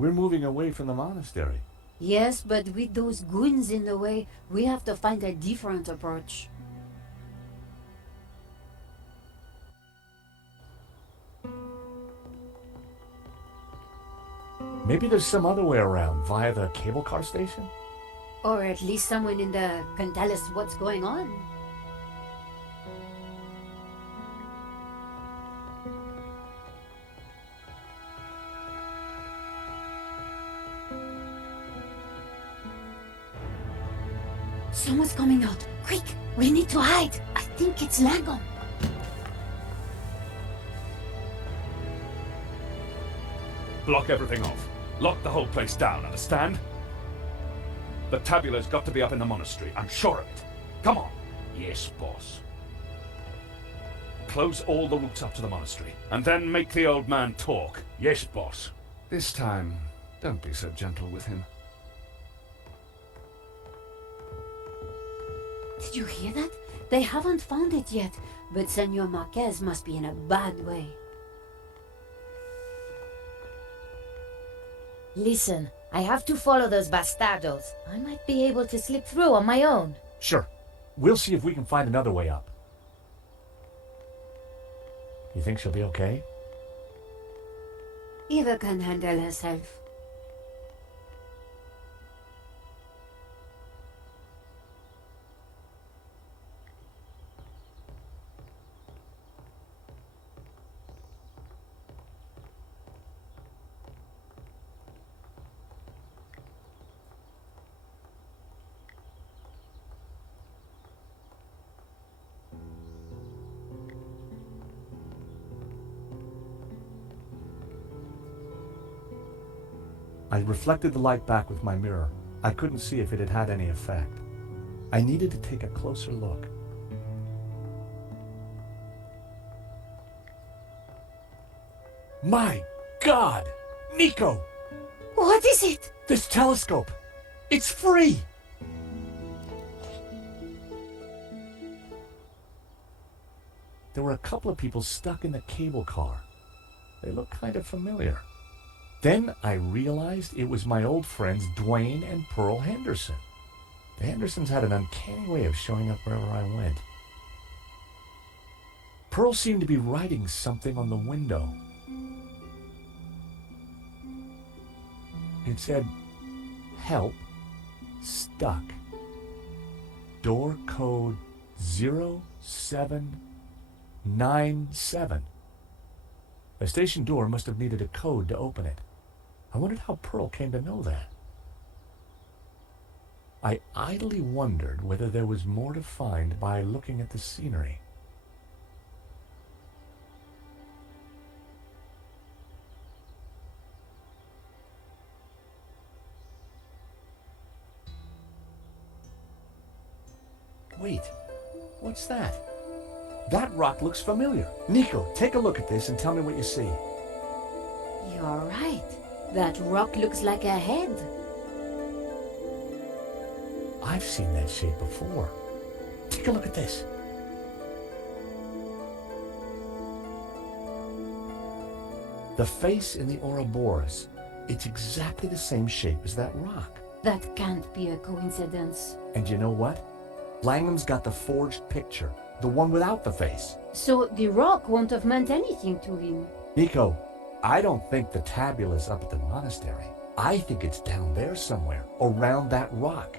We're moving away from the monastery. Yes, but with those goons in the way, we have to find a different approach. Maybe there's some other way around, via the cable car station? Or at least someone in the can tell us what's going on. Someone's coming out. Quick, we need to hide. I think it's Langon. Block everything off. Lock the whole place down, understand? The tabula's got to be up in the monastery, I'm sure of it. Come on. Yes, boss. Close all the routes up to the monastery, and then make the old man talk. Yes, boss. This time, don't be so gentle with him. Did you hear that? They haven't found it yet, but Senor Marquez must be in a bad way. Listen, I have to follow those bastardos. I might be able to slip through on my own. Sure. We'll see if we can find another way up. You think she'll be okay? Eva can handle herself. I reflected the light back with my mirror. I couldn't see if it had had any effect. I needed to take a closer look. My God! Nico! What is it? This telescope! It's free! There were a couple of people stuck in the cable car. They looked kind of familiar. Then I realized it was my old friends Dwayne and Pearl Henderson. The Hendersons had an uncanny way of showing up wherever I went. Pearl seemed to be writing something on the window. It said, "Help, stuck. Door code 0797. The station door must have needed a code to open it. I wondered how Pearl came to know that. I idly wondered whether there was more to find by looking at the scenery. Wait, what's that? That rock looks familiar. Nico, take a look at this and tell me what you see. You're right. That rock looks like a head. I've seen that shape before. Take a look at this. The face in the Ouroboros, it's exactly the same shape as that rock. That can't be a coincidence. And you know what? Langham's got the forged picture, the one without the face. So the rock won't have meant anything to him. Nico, I don't think the tabula's up at the monastery. I think it's down there somewhere, around that rock.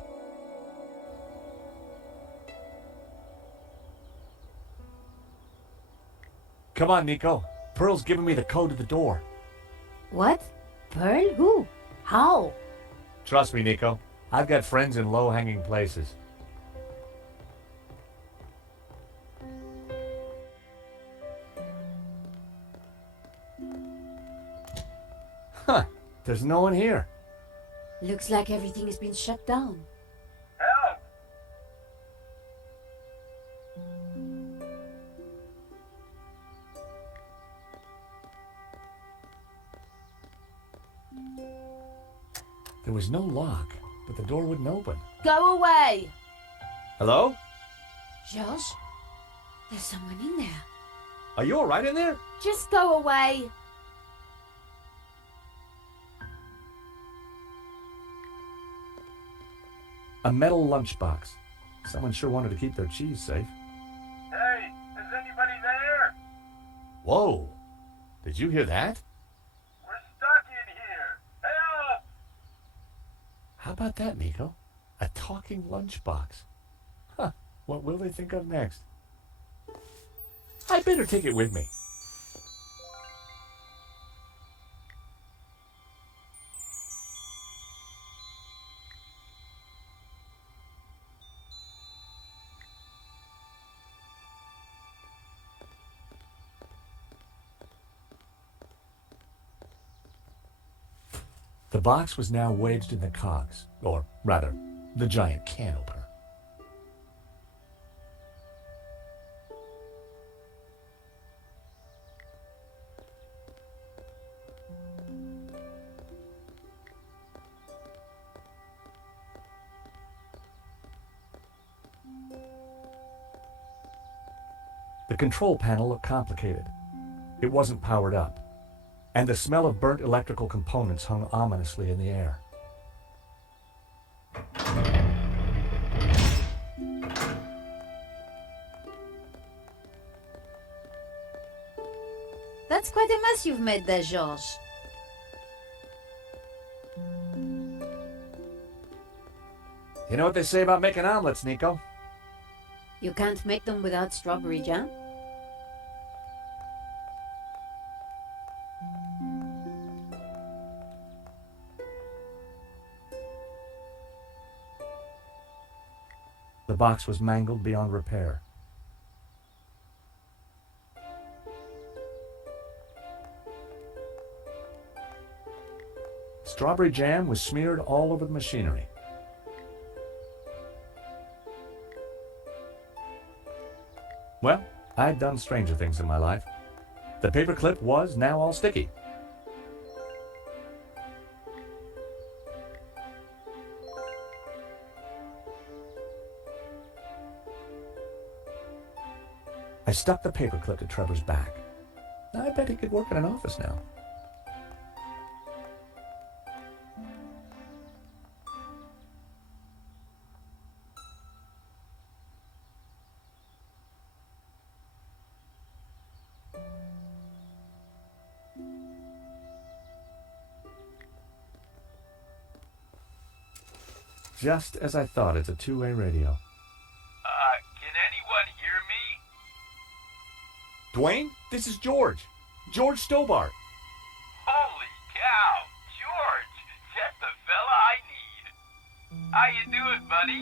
Come on, Nico. Pearl's giving me the code to the door. What? Pearl? Who? How? Trust me, Nico. I've got friends in low-hanging places. Huh. There's no one here. Looks like everything has been shut down. Help! There was no lock, but the door wouldn't open. Go away! Hello? George? There's someone in there. Are you all right in there? Just go away! A metal lunchbox. Someone sure wanted to keep their cheese safe. Hey, is anybody there? Whoa! Did you hear that? We're stuck in here. Help! How about that, Nico? A talking lunchbox. Huh, what will they think of next? I better take it with me. The box was now wedged in the cogs, or rather, the giant can opener. The control panel looked complicated. It wasn't powered up, and the smell of burnt electrical components hung ominously in the air. That's quite a mess you've made there, Georges. You know what they say about making omelets, Nico? You can't make them without strawberry jam? The box was mangled beyond repair. Strawberry jam was smeared all over the machinery. Well, I'd done stranger things in my life. The paperclip was now all sticky. I stuck the paperclip to Trevor's back. I bet he could work in an office now. Just as I thought, it's a two-way radio. Can anyone hear me? Dwayne, this is George. George Stobart. Holy cow, George, just the fella I need. How you doing, buddy?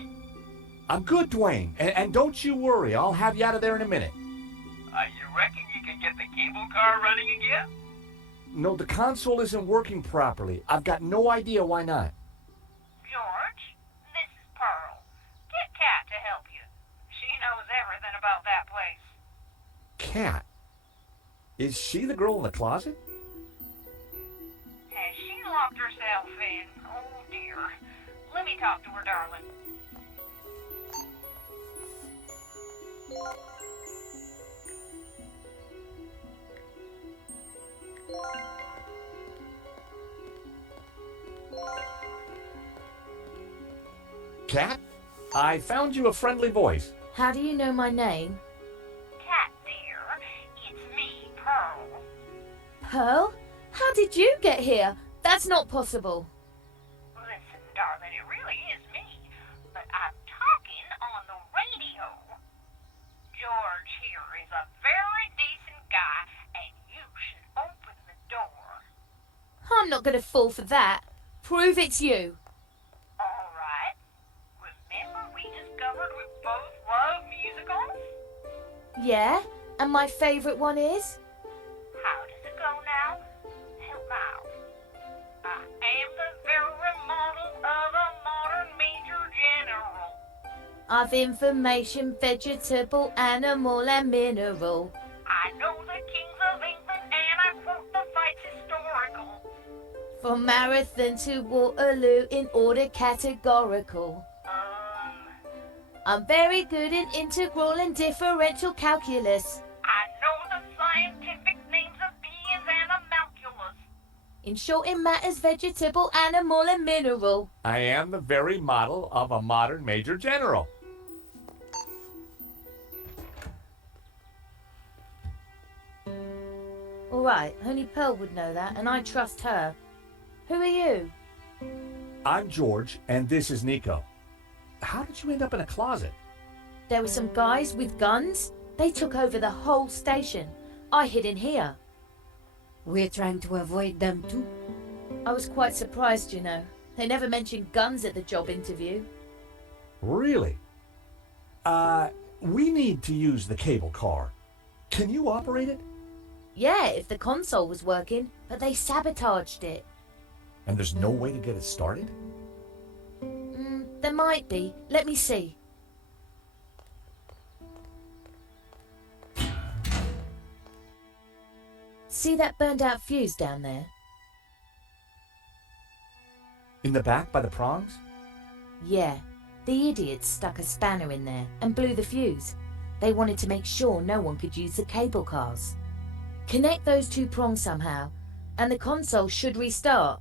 I'm good, Dwayne. And don't you worry, I'll have you out of there in a minute. You reckon you can get the cable car running again? No, the console isn't working properly. I've got no idea why not. George, this is Pearl. Get Kat to help you. She knows everything about that place. Kat? Is she the girl in the closet? Has she locked herself in? Oh dear. Let me talk to her, darling. Kat? I found you a friendly voice. How do you know my name? Kat, dear, it's me, Pearl. Pearl? How did you get here? That's not possible. Listen, darling, it really is me. But I'm talking on the radio. George here is a very decent guy, and you should open the door. I'm not going to fall for that. Prove it's you. All right. Remember we discovered we both love musicals? Yeah? And my favourite one is? How does it go now? Help out. I am the very model of a modern major general. Of information, vegetable, animal, and mineral. I know the kings of England and I quote the fights historical. From Marathon to Waterloo in order categorical. I'm very good in integral and differential calculus. I know the scientific names of beings and homunculus. In short, in matters vegetable, animal, and mineral. I am the very model of a modern Major General. All right, only Pearl would know that, and I trust her. Who are you? I'm George, and this is Nico. How did you end up in a closet? There were some guys with guns. They took over the whole station. I hid in here. We're trying to avoid them too. I was quite surprised, you know. They never mentioned guns at the job interview. Really? We need to use the cable car. Can you operate it? Yeah, if the console was working, but they sabotaged it. And there's no way to get it started? There might be. Let me see. See that burned out fuse down there? In the back by the prongs? Yeah. The idiots stuck a spanner in there and blew the fuse. They wanted to make sure no one could use the cable cars. Connect those two prongs somehow, and the console should restart.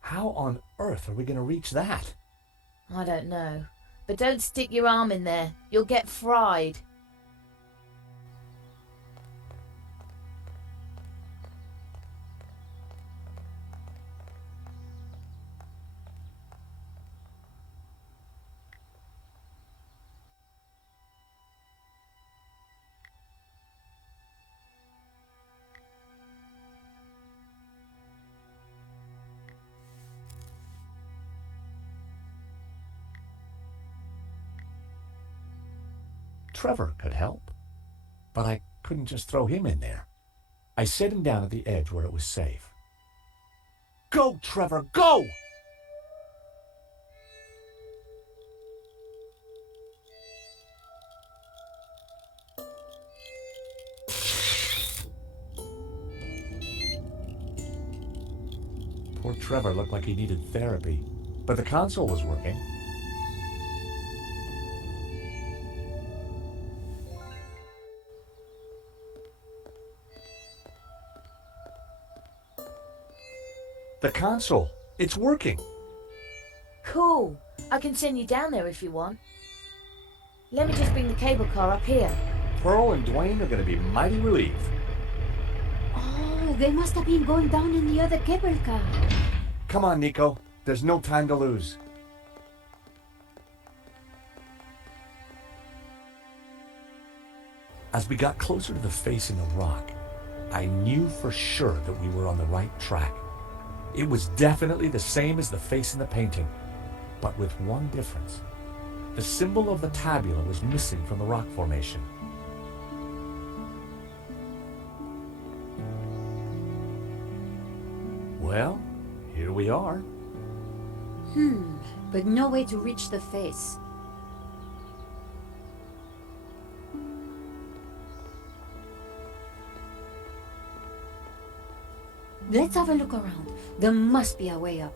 How on earth are we going to reach that? I don't know. But don't stick your arm in there. You'll get fried. Trevor could help, but I couldn't just throw him in there. I set him down at the edge where it was safe. Go, Trevor, go! Poor Trevor looked like he needed therapy, but the console was working. The console, it's working. Cool. I can send you down there if you want. Let me just bring the cable car up here. Pearl and Dwayne are going to be mighty relieved. Oh, they must have been going down in the other cable car. Come on, Nico. There's no time to lose. As we got closer to the face in the rock, I knew for sure that we were on the right track. It was definitely the same as the face in the painting, but with one difference. The symbol of the tabula was missing from the rock formation. Well, here we are. But no way to reach the face. Let's have a look around. There must be a way up.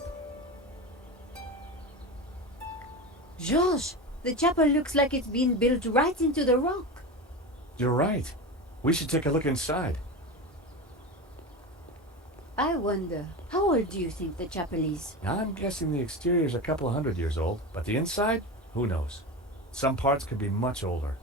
George, the chapel looks like it's been built right into the rock. You're right. We should take a look inside. I wonder, how old do you think the chapel is? I'm guessing the exterior's a couple of 100 years old, but the inside? Who knows? Some parts could be much older.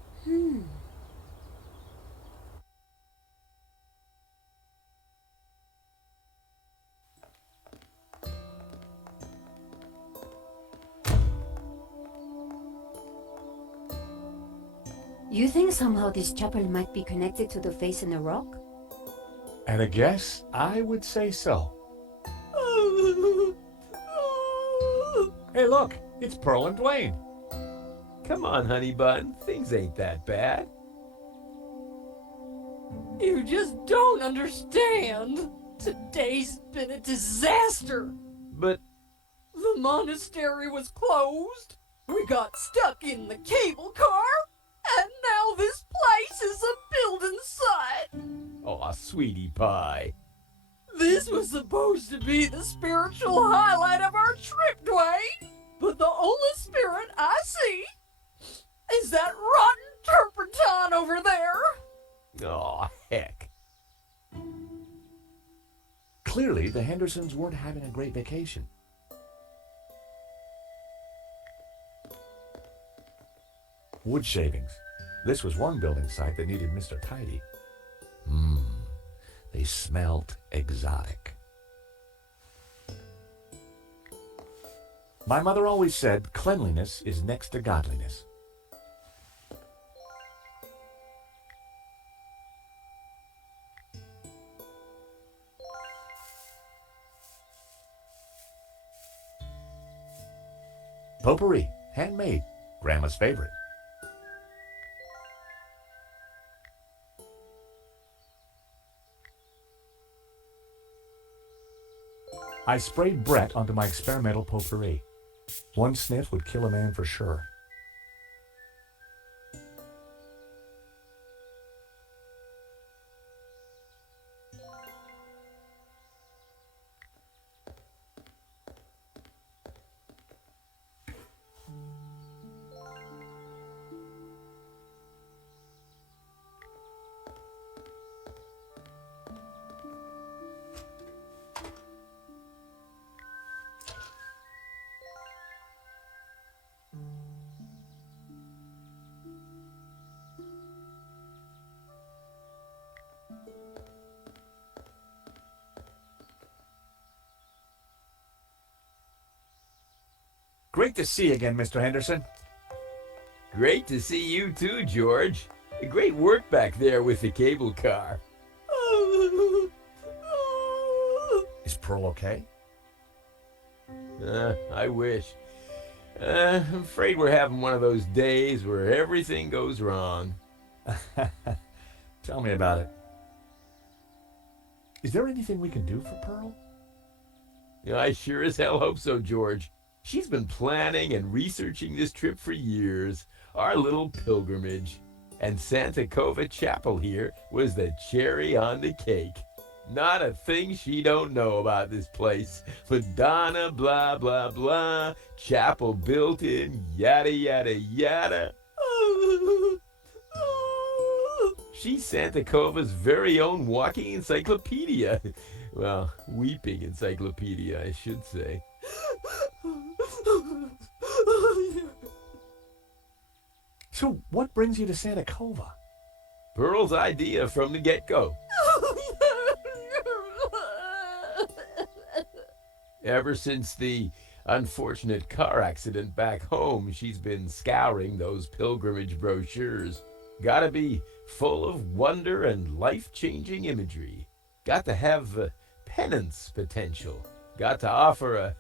You think somehow this chapel might be connected to the face in the rock? And a guess? I would say so. Hey, look! It's Pearl and Dwayne. Come on, honey bun. Things ain't that bad. You just don't understand. Today's been a disaster. But The monastery was closed. We got stuck in the cable car. And now this place is a building site. aw, sweetie pie. This was supposed to be the spiritual highlight of our trip, Dwayne. But the only spirit I see is that rotten turpentine over there. Aw, heck. worried the Hendersons weren't having a great vacation. Wood shavings. This was one building site that needed Mr. Tidy. They smelled exotic. My mother always said cleanliness is next to godliness. Potpourri, handmade, Grandma's favorite. I sprayed Brett onto my experimental potpourri. One sniff would kill a man for sure. Great to see you again, Mr. Henderson. Great to see you too, George. Great work back there with the cable car. Is Pearl okay? I wish. I'm afraid we're having one of those days where everything goes wrong. Tell me about it. Is there anything we can do for Pearl? I sure as hell hope so, George. She's been planning and researching this trip for years, our little pilgrimage. And Santa Cova Chapel here was the cherry on the cake. Not a thing she don't know about this place. Madonna, blah, blah, blah. Chapel built in, yada, yada, yada. She's Santa Cova's very own walking encyclopedia. Well, weeping encyclopedia, I should say. So what brings you to Santa Cova? Pearl's idea from the get-go. Ever since the unfortunate car accident back home, she's been scouring those pilgrimage brochures. Gotta be full of wonder and life-changing imagery. Got to have penance potential. Got to offer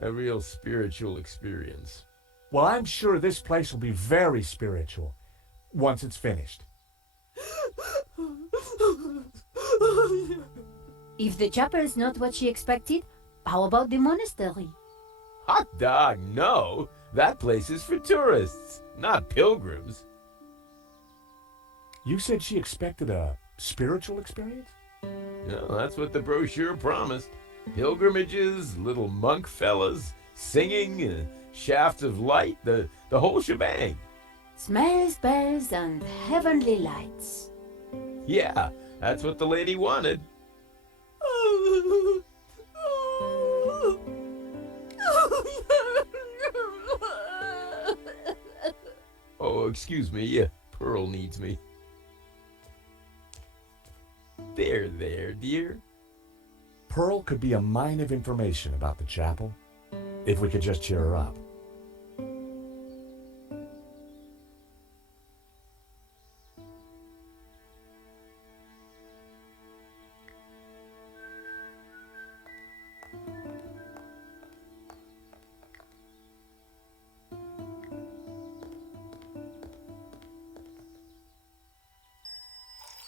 a real spiritual experience. Well, I'm sure this place will be very spiritual once it's finished. If the chapel is not what she expected, how about the monastery? Hot dog, no. That place is for tourists, not pilgrims. You said she expected a spiritual experience? No, that's what the brochure promised. Pilgrimages, little monk fellas, singing, shafts of light, the whole shebang. Smells, bells, and heavenly lights. Yeah, that's what the lady wanted. Oh, excuse me, Pearl needs me. There, dear. Pearl could be a mine of information about the chapel if we could just cheer her up.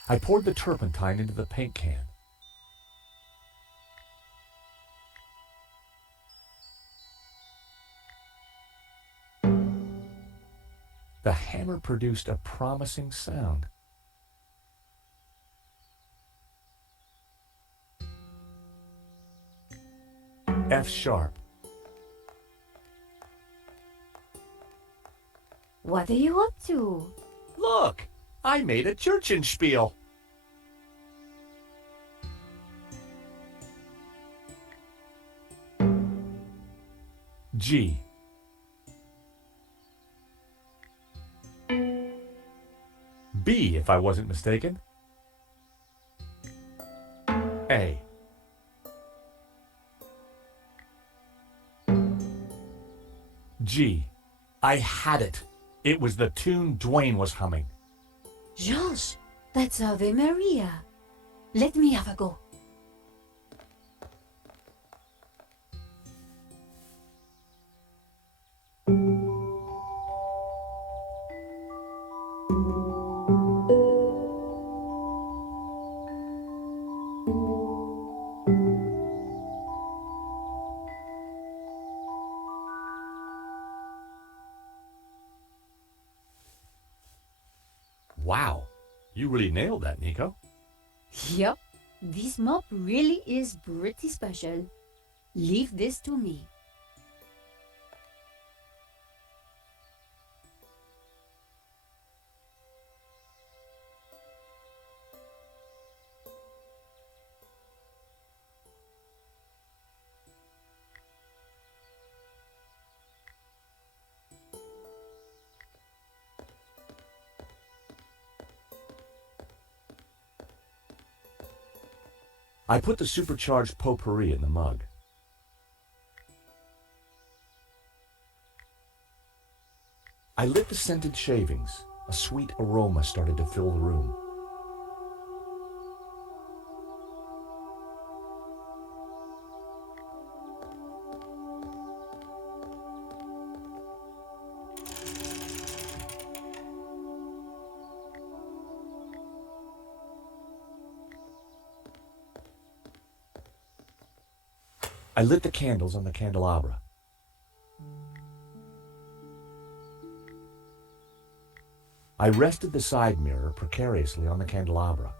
I poured the turpentine into the paint can. The hammer produced a promising sound. F sharp. What are you up to? Look, I made a Churchenspiel. G. B, if I wasn't mistaken. A. G. I had it. It was the tune Dwayne was humming. George, that's Ave Maria. Let me have a go. Wow, you really nailed that, Nico. Yep, this mop really is pretty special. Leave this to me. I put the supercharged potpourri in the mug. I lit the scented shavings. A sweet aroma started to fill the room. I lit the candles on the candelabra. I rested the side mirror precariously on the candelabra.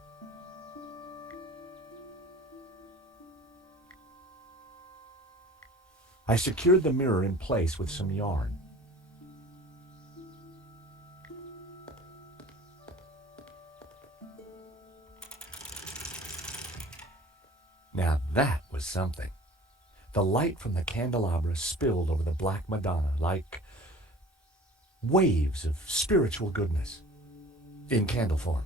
I secured the mirror in place with some yarn. Now that was something. The light from the candelabra spilled over the Black Madonna like waves of spiritual goodness in candle form.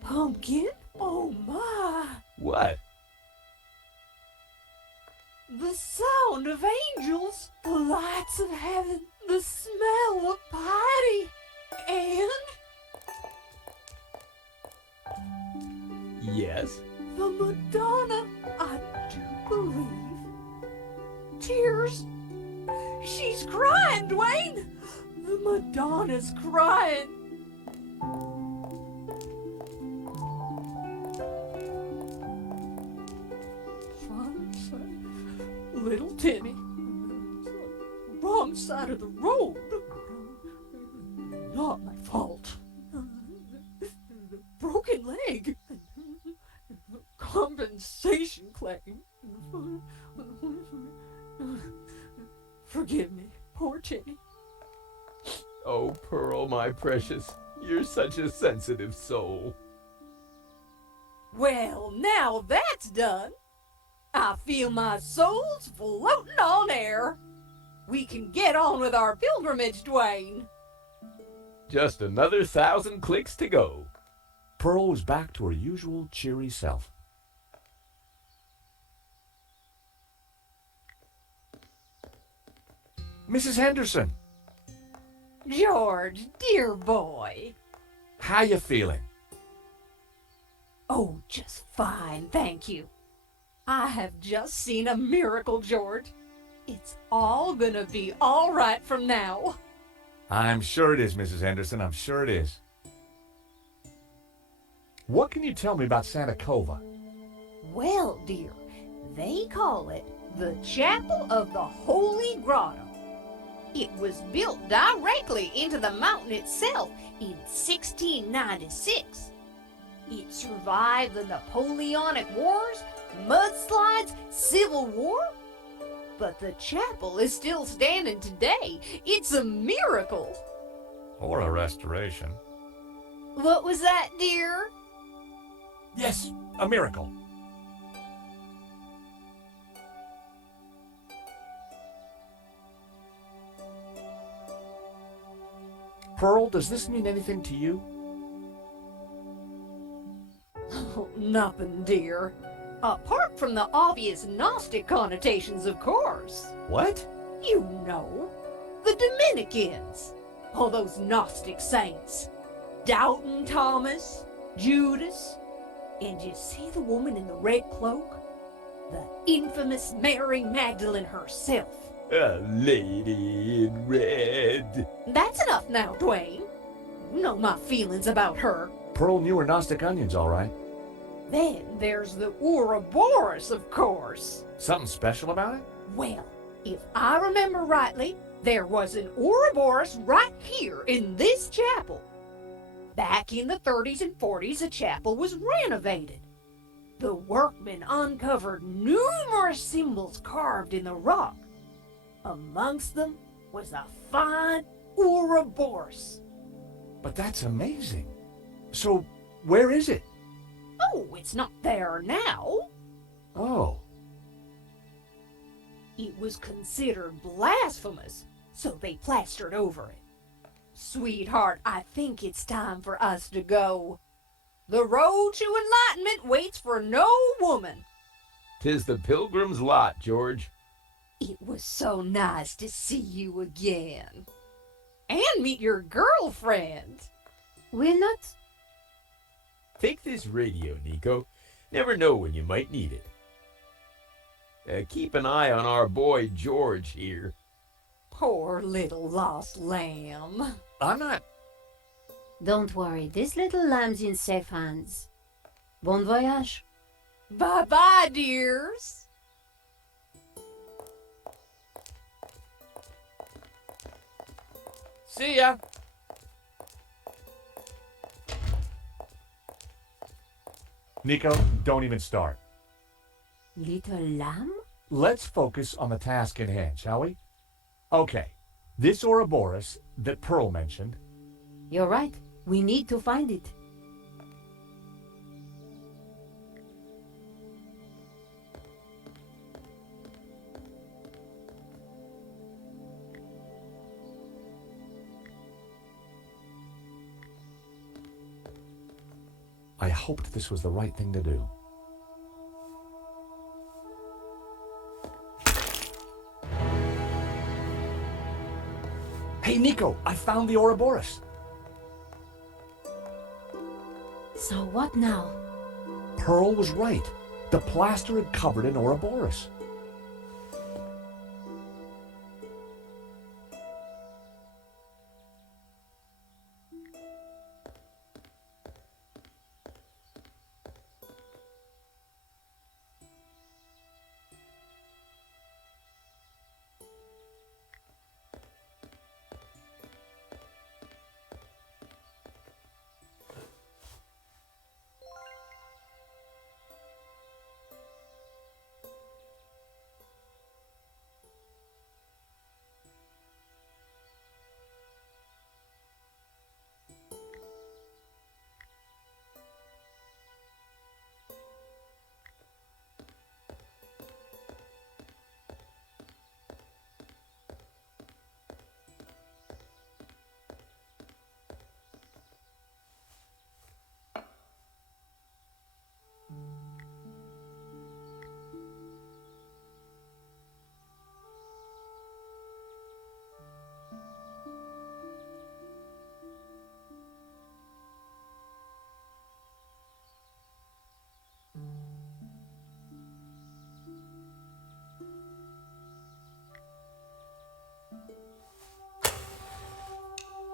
Pumpkin? Oh my! What? The sound of angels, the lights of heaven, the smell of piety, and Yes? the Madonna, I do believe. Tears. She's crying, Dwayne. The Madonna's crying. Little Timmy. Wrong side of the road. Not my fault. Broken leg. Compensation claim. Forgive me, poor Timmy. Oh, Pearl, my precious, you're such a sensitive soul. Well, now that's done. I feel my soul's floating on air. We can get on with our pilgrimage, Dwayne. Just another 1,000 clicks to go. Pearl was back to her usual cheery self. Mrs. Henderson, George, dear boy. how you feeling? Oh, just fine, thank you. I have just seen a miracle, George. It's all gonna be all right from now. I'm sure it is, Mrs. Henderson. I'm sure it is. What can you tell me about Santa Cova? Well, dear, they call it the Chapel of the Holy Grotto. It was built directly into the mountain itself in 1696. It survived the Napoleonic Wars, mudslides, Civil War. But the chapel is still standing today. It's a miracle. Or a restoration. What was that, dear? Yes, a miracle. Pearl, does this mean anything to you? Oh, nothing, dear. Apart from the obvious Gnostic connotations, of course. What? You know, the Dominicans. All those Gnostic saints. Doubting Thomas, Judas. And you see the woman in the red cloak? The infamous Mary Magdalene herself. A lady in red. That's enough now, Dwayne. You know my feelings about her. Pearl knew her Gnostic onions, all right. Then there's the Ouroboros, of course. Something special about it? Well, if I remember rightly, there was an Ouroboros right here in this chapel. Back in the 30s and 40s, the chapel was renovated. The workmen uncovered numerous symbols carved in the rock. Amongst them was a fine Ouroboros. But that's amazing. So, where is it? Oh, it's not there now. Oh. It was considered blasphemous, so they plastered over it. Sweetheart, I think it's time for us to go. The road to enlightenment waits for no woman. 'Tis the pilgrim's lot, George. It was so nice to see you again. And meet your girlfriend. We're not. Take this radio, Nico. Never know when you might need it. Keep an eye on our boy George here. Poor little lost lamb. I'm not. Don't worry, this little lamb's in safe hands. Bon voyage. Bye-bye, dears. See ya. Nico, don't even start. Little lamb? Let's focus on the task at hand, shall we? Okay, this Ouroboros that Pearl mentioned. You're right. We need to find it. I hoped this was the right thing to do. Hey, Nico, I found the Ouroboros. So what now? Pearl was right. The plaster had covered an Ouroboros.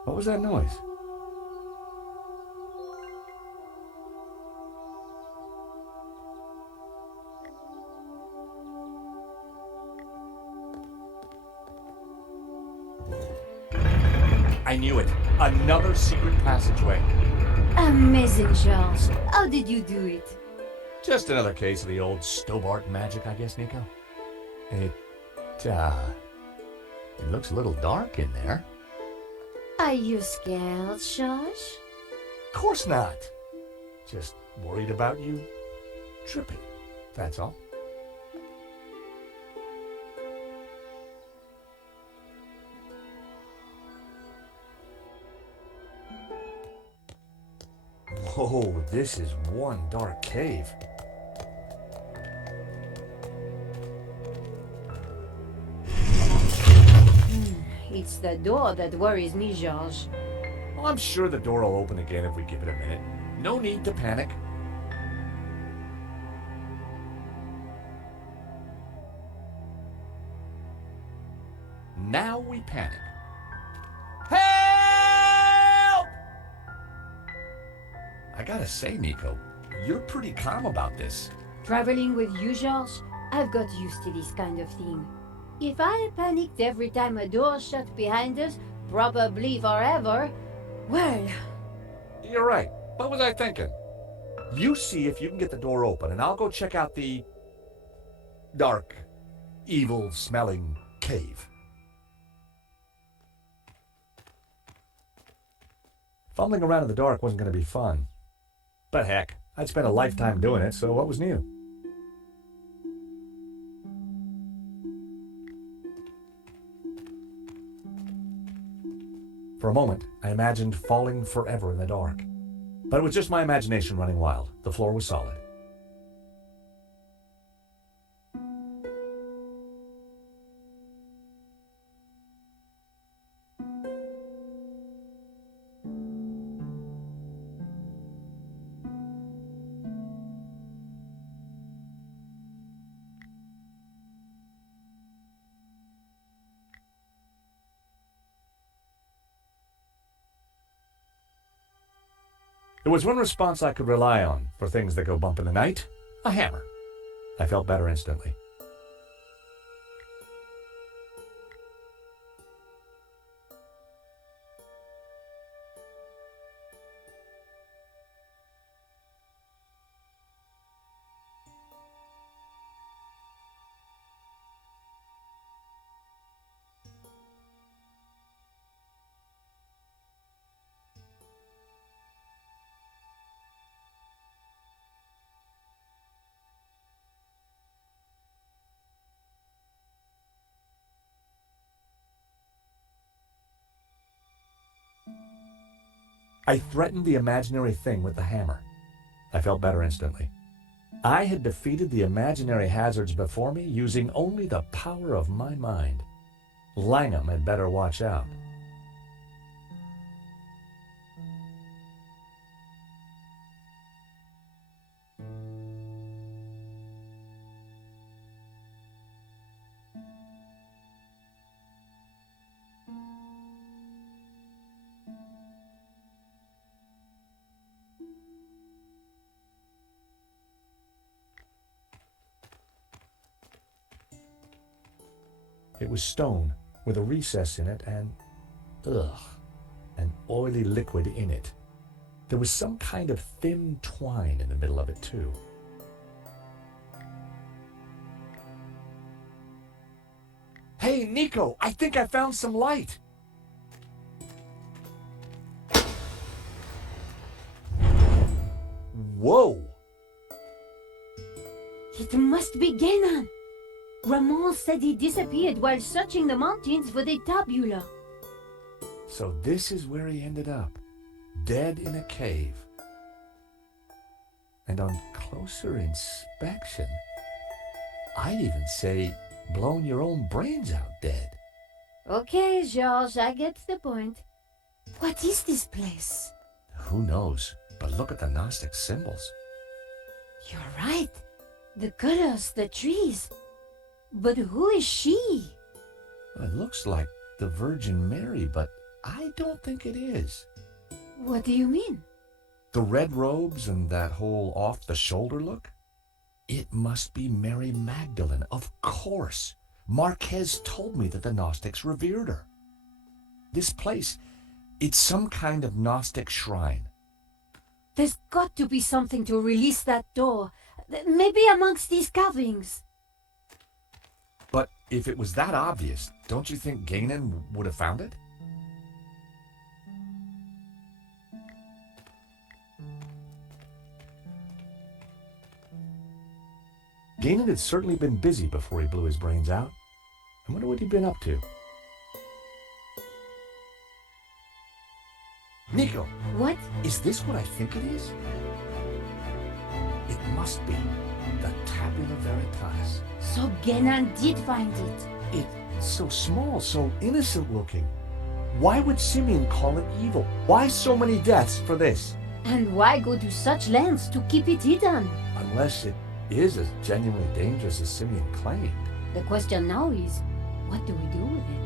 What was that noise? I knew it. Another secret passageway. Amazing, Charles. How did you do it? Just another case of the old Stobart magic, I guess, Nico. It looks a little dark in there. Are you scared, Josh? Of course not. Just worried about you tripping, that's all. Whoa, this is one dark cave. It's the door that worries me, George. Well, I'm sure the door will open again if we give it a minute. No need to panic. Now we panic. Help! I gotta say, Nico, you're pretty calm about this. Traveling with you, George, I've got used to this kind of thing. If I panicked every time a door shut behind us, probably forever, well, You're right. What was I thinking? You see if you can get the door open, and I'll go check out the dark, evil-smelling cave. Fumbling around in the dark wasn't going to be fun. But heck, I'd spent a lifetime doing it, so what was new? For a moment, I imagined falling forever in the dark. But it was just my imagination running wild. The floor was solid. There was one response I could rely on for things that go bump in the night: a hammer. I felt better instantly. I threatened the imaginary thing with the hammer. I felt better instantly. I had defeated the imaginary hazards before me using only the power of my mind. Langham had better watch out. It was stone with a recess in it and, an oily liquid in it. There was some kind of thin twine in the middle of it, too. Hey, Nico, I think I found some light. Whoa! it must be Ganon. Ramon said he disappeared while searching the mountains for the tabula. So this is where he ended up, dead in a cave. And on closer inspection, I'd even say blown your own brains out dead. Okay, George, I get the point. What is this place? Who knows? But look at the Gnostic symbols. You're right. The colors, the trees. But who is she? It looks like the Virgin Mary, but I don't think it is. What do you mean? The red robes and that whole off-the-shoulder look? It must be Mary Magdalene, of course. Marquez told me that the Gnostics revered her. This place, it's some kind of Gnostic shrine. There's got to be something to release that door. Maybe amongst these carvings. But if it was that obvious, don't you think Ganon would have found it? Gainan had certainly been busy before he blew his brains out. I wonder what he'd been up to. Nico, What? is this what I think it is? It must be the Tabula Veritatis. So Genan did find it. It's so small, so innocent looking. Why would Simeon call it evil? Why so many deaths for this? And why go to such lengths to keep it hidden? Unless it is as genuinely dangerous as Simeon claimed. The question now is, what do we do with it?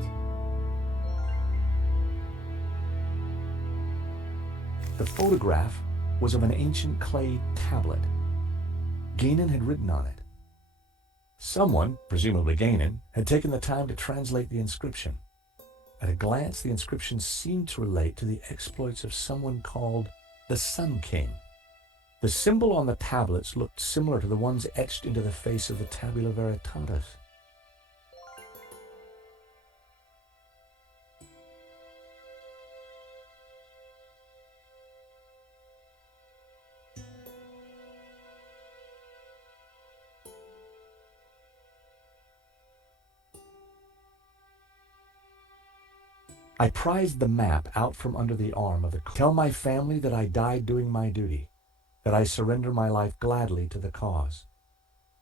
The photograph was of an ancient clay tablet. Gainan had written on it. Someone, presumably Gainan, had taken the time to translate the inscription. At a glance, the inscription seemed to relate to the exploits of someone called the Sun King. The symbol on the tablets looked similar to the ones etched into the face of the Tabula Veritatis. I prized the map out from under the arm of the car. Tell my family that I died doing my duty, that I surrender my life gladly to the cause.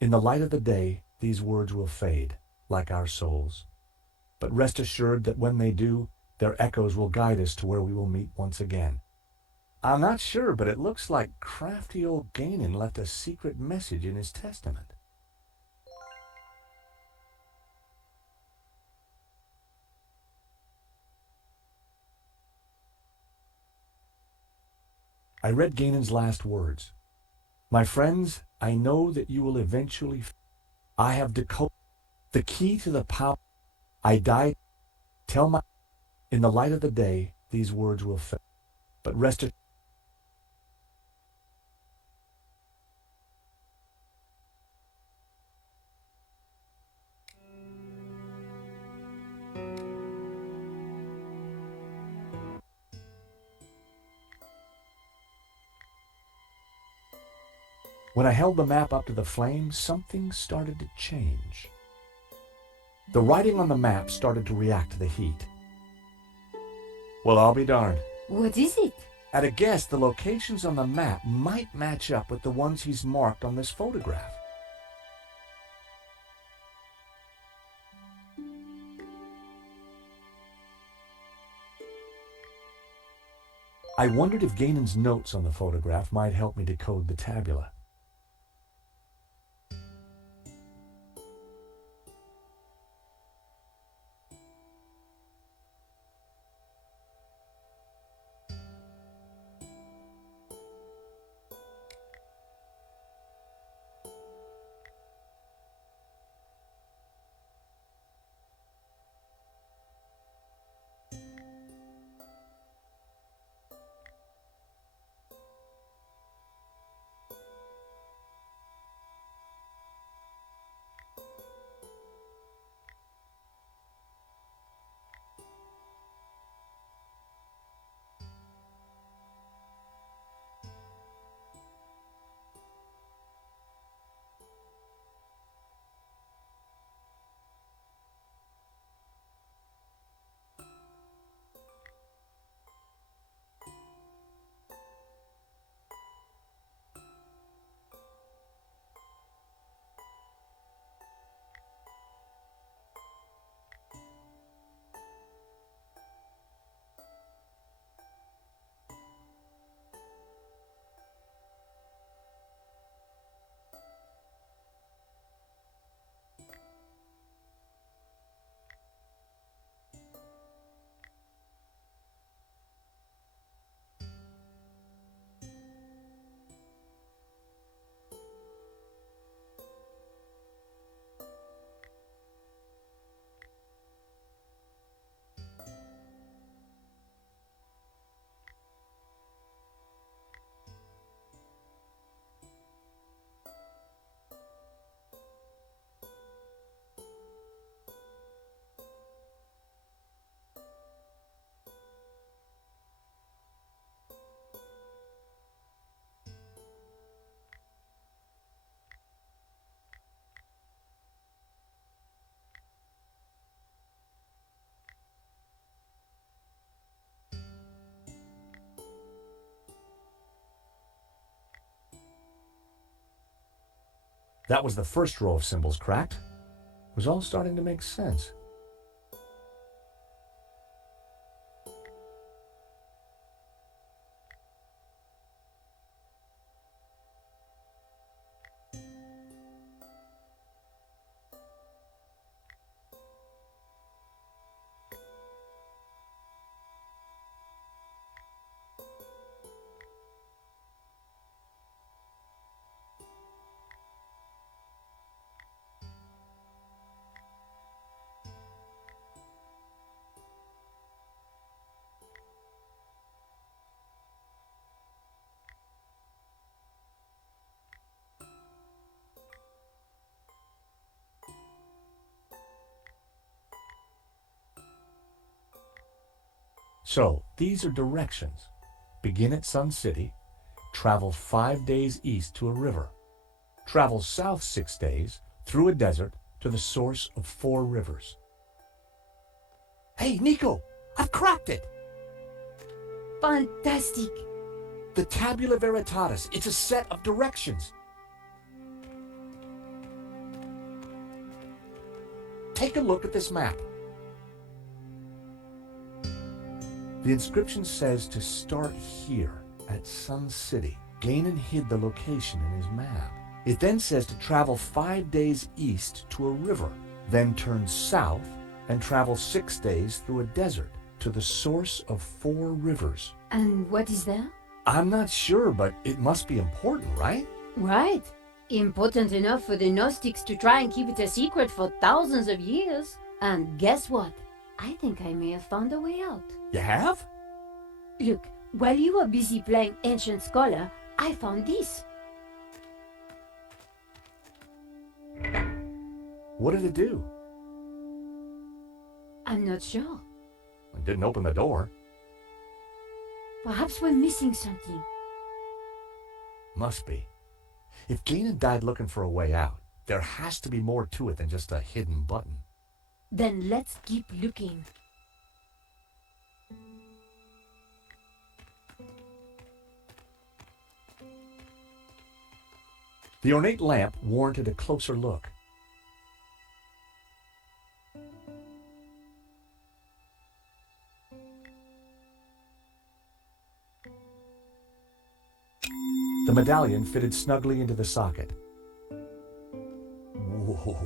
In the light of the day, these words will fade, like our souls. But rest assured that when they do, their echoes will guide us to where we will meet once again. I'm not sure, but it looks like crafty old Gainan left a secret message in his testament. I read Gainan's last words. My friends, I know that you will eventually... I have decoded the key to the power. I died. Tell my... In the light of the day, these words will fade. But rest assured... When I held the map up to the flame, something started to change. The writing on the map started to react to the heat. Well, I'll be darned. What is it? At a guess, the locations on the map might match up with the ones he's marked on this photograph. I wondered if Gainan's notes on the photograph might help me decode the tabula. That was the first row of symbols cracked. It was all starting to make sense. So, these are directions. Begin at Sun City, travel 5 days east to a river. Travel south 6 days, through a desert, to the source of 4 rivers. Hey, Nico! I've cracked it! Fantastic! The Tabula Veritatis. It's a set of directions. Take a look at this map. The inscription says to start here at Sun City. Gainan hid the location in his map. It then says to travel 5 days east to a river, then turn south and travel 6 days through a desert to the source of 4 rivers. And what is there? I'm not sure, but it must be important, right? Right. Important enough for the Gnostics to try and keep it a secret for thousands of years. And guess what? I think I may have found a way out. You have? Look, while you were busy playing Ancient Scholar, I found this. What did it do? I'm not sure. It didn't open the door. Perhaps we're missing something. Must be. If Gainan died looking for a way out, there has to be more to it than just a hidden button. Then let's keep looking. The ornate lamp warranted a closer look. The medallion fitted snugly into the socket. Whoa,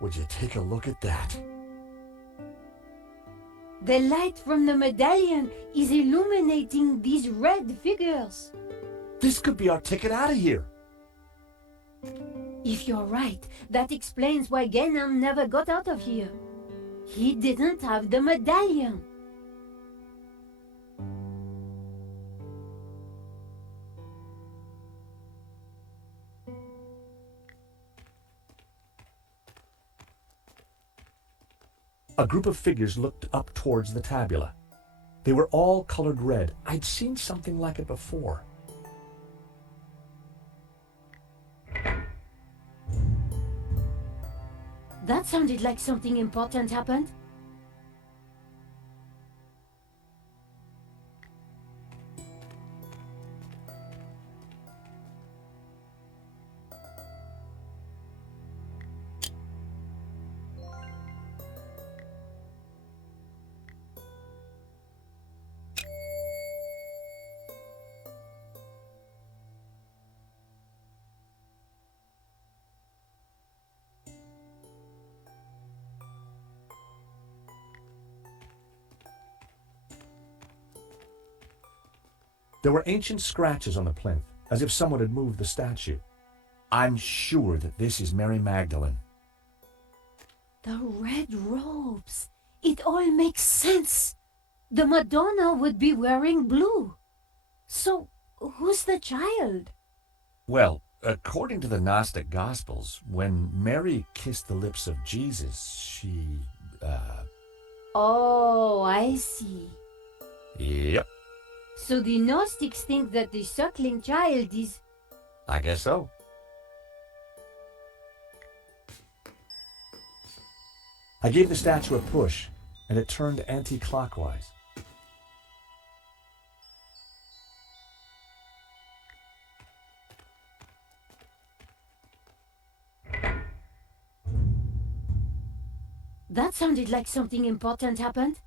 would you take a look at that? The light from the medallion is illuminating these red figures. This could be our ticket out of here. If you're right, that explains why Gainan never got out of here. He didn't have the medallion. A group of figures looked up towards the tabula. They were all colored red. I'd seen something like it before. That sounded like something important happened. There were ancient scratches on the plinth, as if someone had moved the statue. I'm sure that this is Mary Magdalene. The red robes. It all makes sense. The Madonna would be wearing blue. So, who's the child? Well, according to the Gnostic Gospels, when Mary kissed the lips of Jesus, she, Oh, I see. Yep, So the Gnostics think that the suckling child is... I guess so. I gave the statue a push, and it turned anti-clockwise. That sounded like something important happened.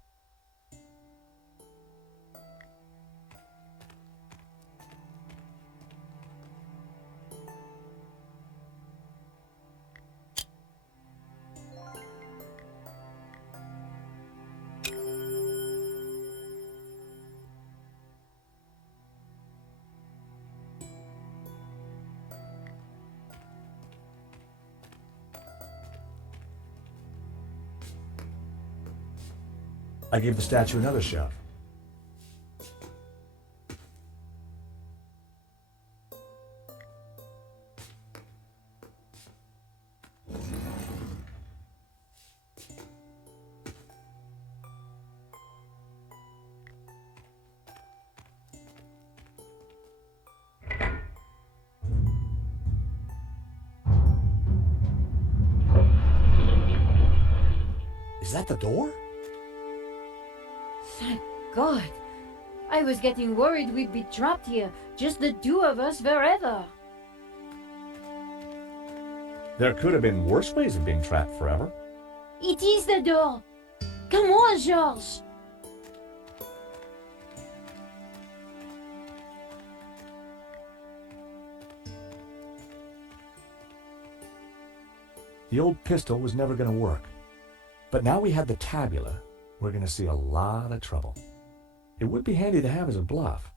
I gave the statue another shove. Is that the door? Thank God. I was getting worried we'd be trapped here, just the two of us forever. There could have been worse ways of being trapped forever. It is the door. Come on, George. The old pistol was never going to work. But now we had the tabula, we're going to see a lot of trouble. It would be handy to have as a bluff.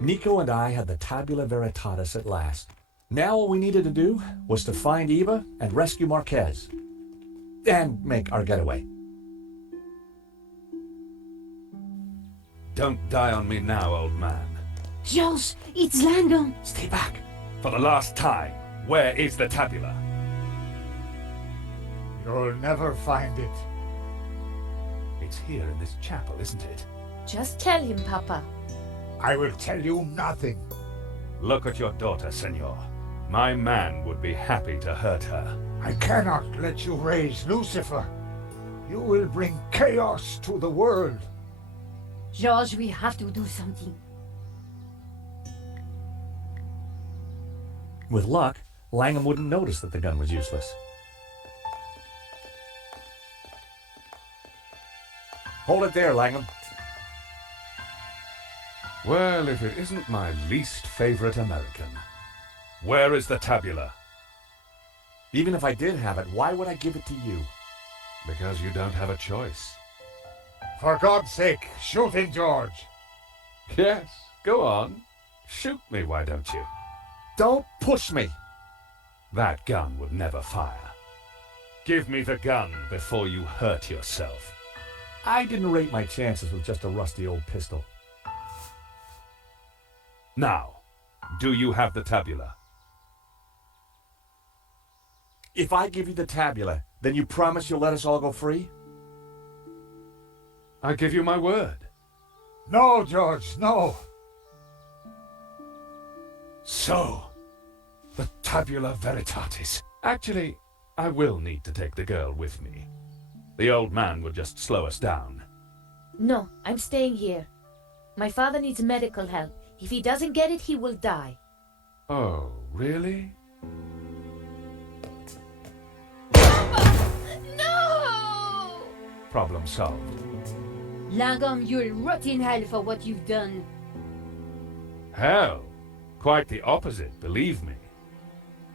Nico and I had the tabula veritatis at last. Now all we needed to do was to find Eva and rescue Marquez. And make our getaway. Don't die on me now, old man. George, it's Langdon. Stay back. For the last time, where is the tabula? You'll never find it. It's here in this chapel, isn't it? Just tell him, Papa. I will tell you nothing. Look at your daughter, senor. My man would be happy to hurt her. I cannot let you raise Lucifer. You will bring chaos to the world. George, we have to do something. With luck, Langham wouldn't notice that the gun was useless. Hold it there, Langham. Well, if it isn't my least favorite American. Where is the tabula? Even if I did have it, why would I give it to you? Because you don't have a choice. For God's sake, shoot him, George. Yes, go on. Shoot me, why don't you? Don't push me. That gun would never fire. Give me the gun before you hurt yourself. I didn't rate my chances with just a rusty old pistol. Now, do you have the tabula? If I give you the tabula, then you promise you'll let us all go free? I give you my word. No, George, no. So, the tabula veritatis. Actually, I will need to take the girl with me. The old man would just slow us down. No, I'm staying here. My father needs medical help. If he doesn't get it, he will die. Oh, really? No! Problem solved. Langham, you'll rot in hell for what you've done. Hell, quite the opposite, believe me.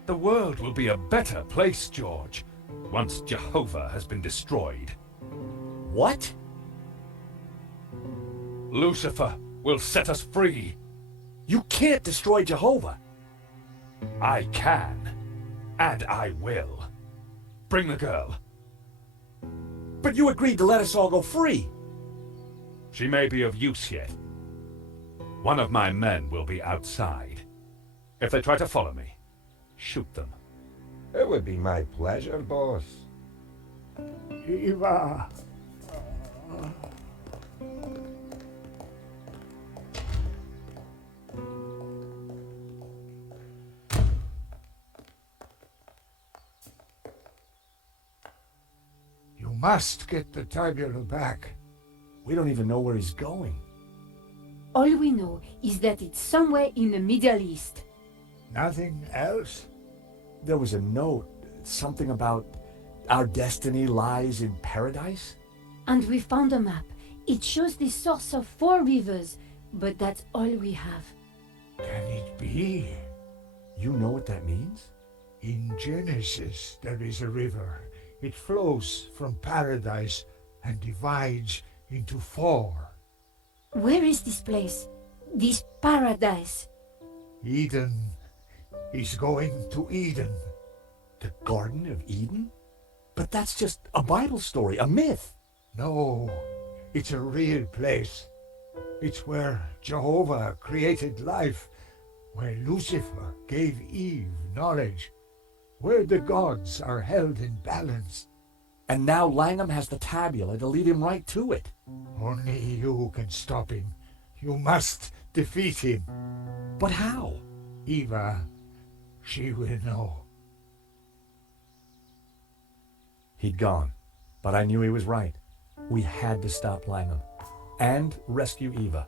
The world will be a better place, George, once Jehovah has been destroyed. What? Lucifer will set us free. You can't destroy Jehovah. I can, and I will. Bring the girl. But you agreed to let us all go free. She may be of use yet. One of my men will be outside. If they try to follow me, shoot them. It would be my pleasure, boss. Eva. You must get the tabula back. We don't even know where he's going. All we know is that it's somewhere in the Middle East. Nothing else? There was a note, something about our destiny lies in paradise? And we found a map. It shows the source of 4 rivers, but that's all we have. Can it be? You know what that means? In Genesis, there is a river. It flows from paradise and divides into 4. Where is this place? This paradise? Eden is going to Eden. The Garden of Eden? But that's just a Bible story, a myth. No, it's a real place. It's where Jehovah created life, where Lucifer gave Eve knowledge, where the gods are held in balance. And now Langham has the tabula to lead him right to it. Only you can stop him. You must defeat him. But how? Eva, she will know. He'd gone, but I knew he was right. We had to stop Langham and rescue Eva.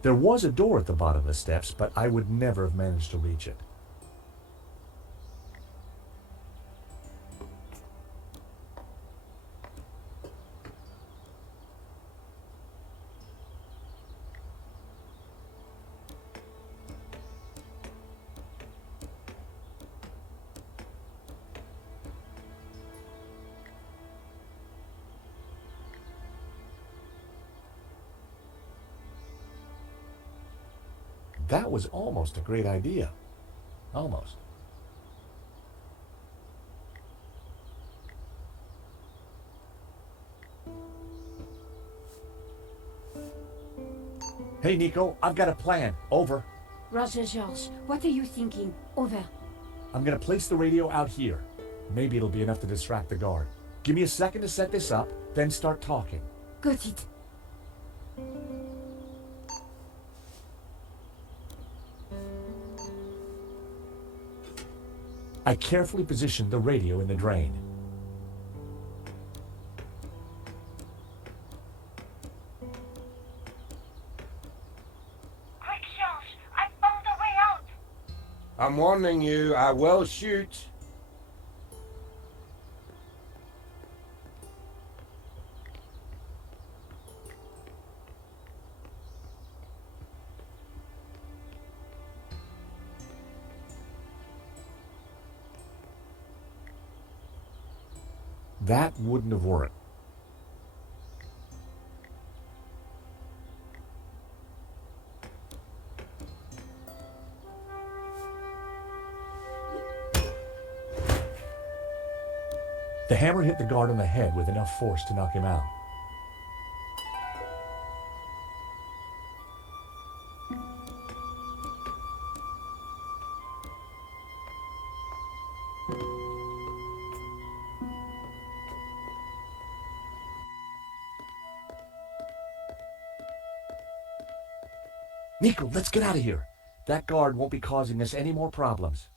There was a door at the bottom of the steps, but I would never have managed to reach it. That was almost a great idea. Almost. Hey, Nico, I've got a plan. Over. Roger, George, what are you thinking? Over. I'm gonna place the radio out here. Maybe it'll be enough to distract the guard. Give me a second to set this up, then start talking. Got it. I carefully positioned the radio in the drain. Quick, George, I found a way out. I'm warning you, I will shoot. That wouldn't have worked. The hammer hit the guard on the head with enough force to knock him out. Nico, let's get out of here. That guard won't be causing us any more problems.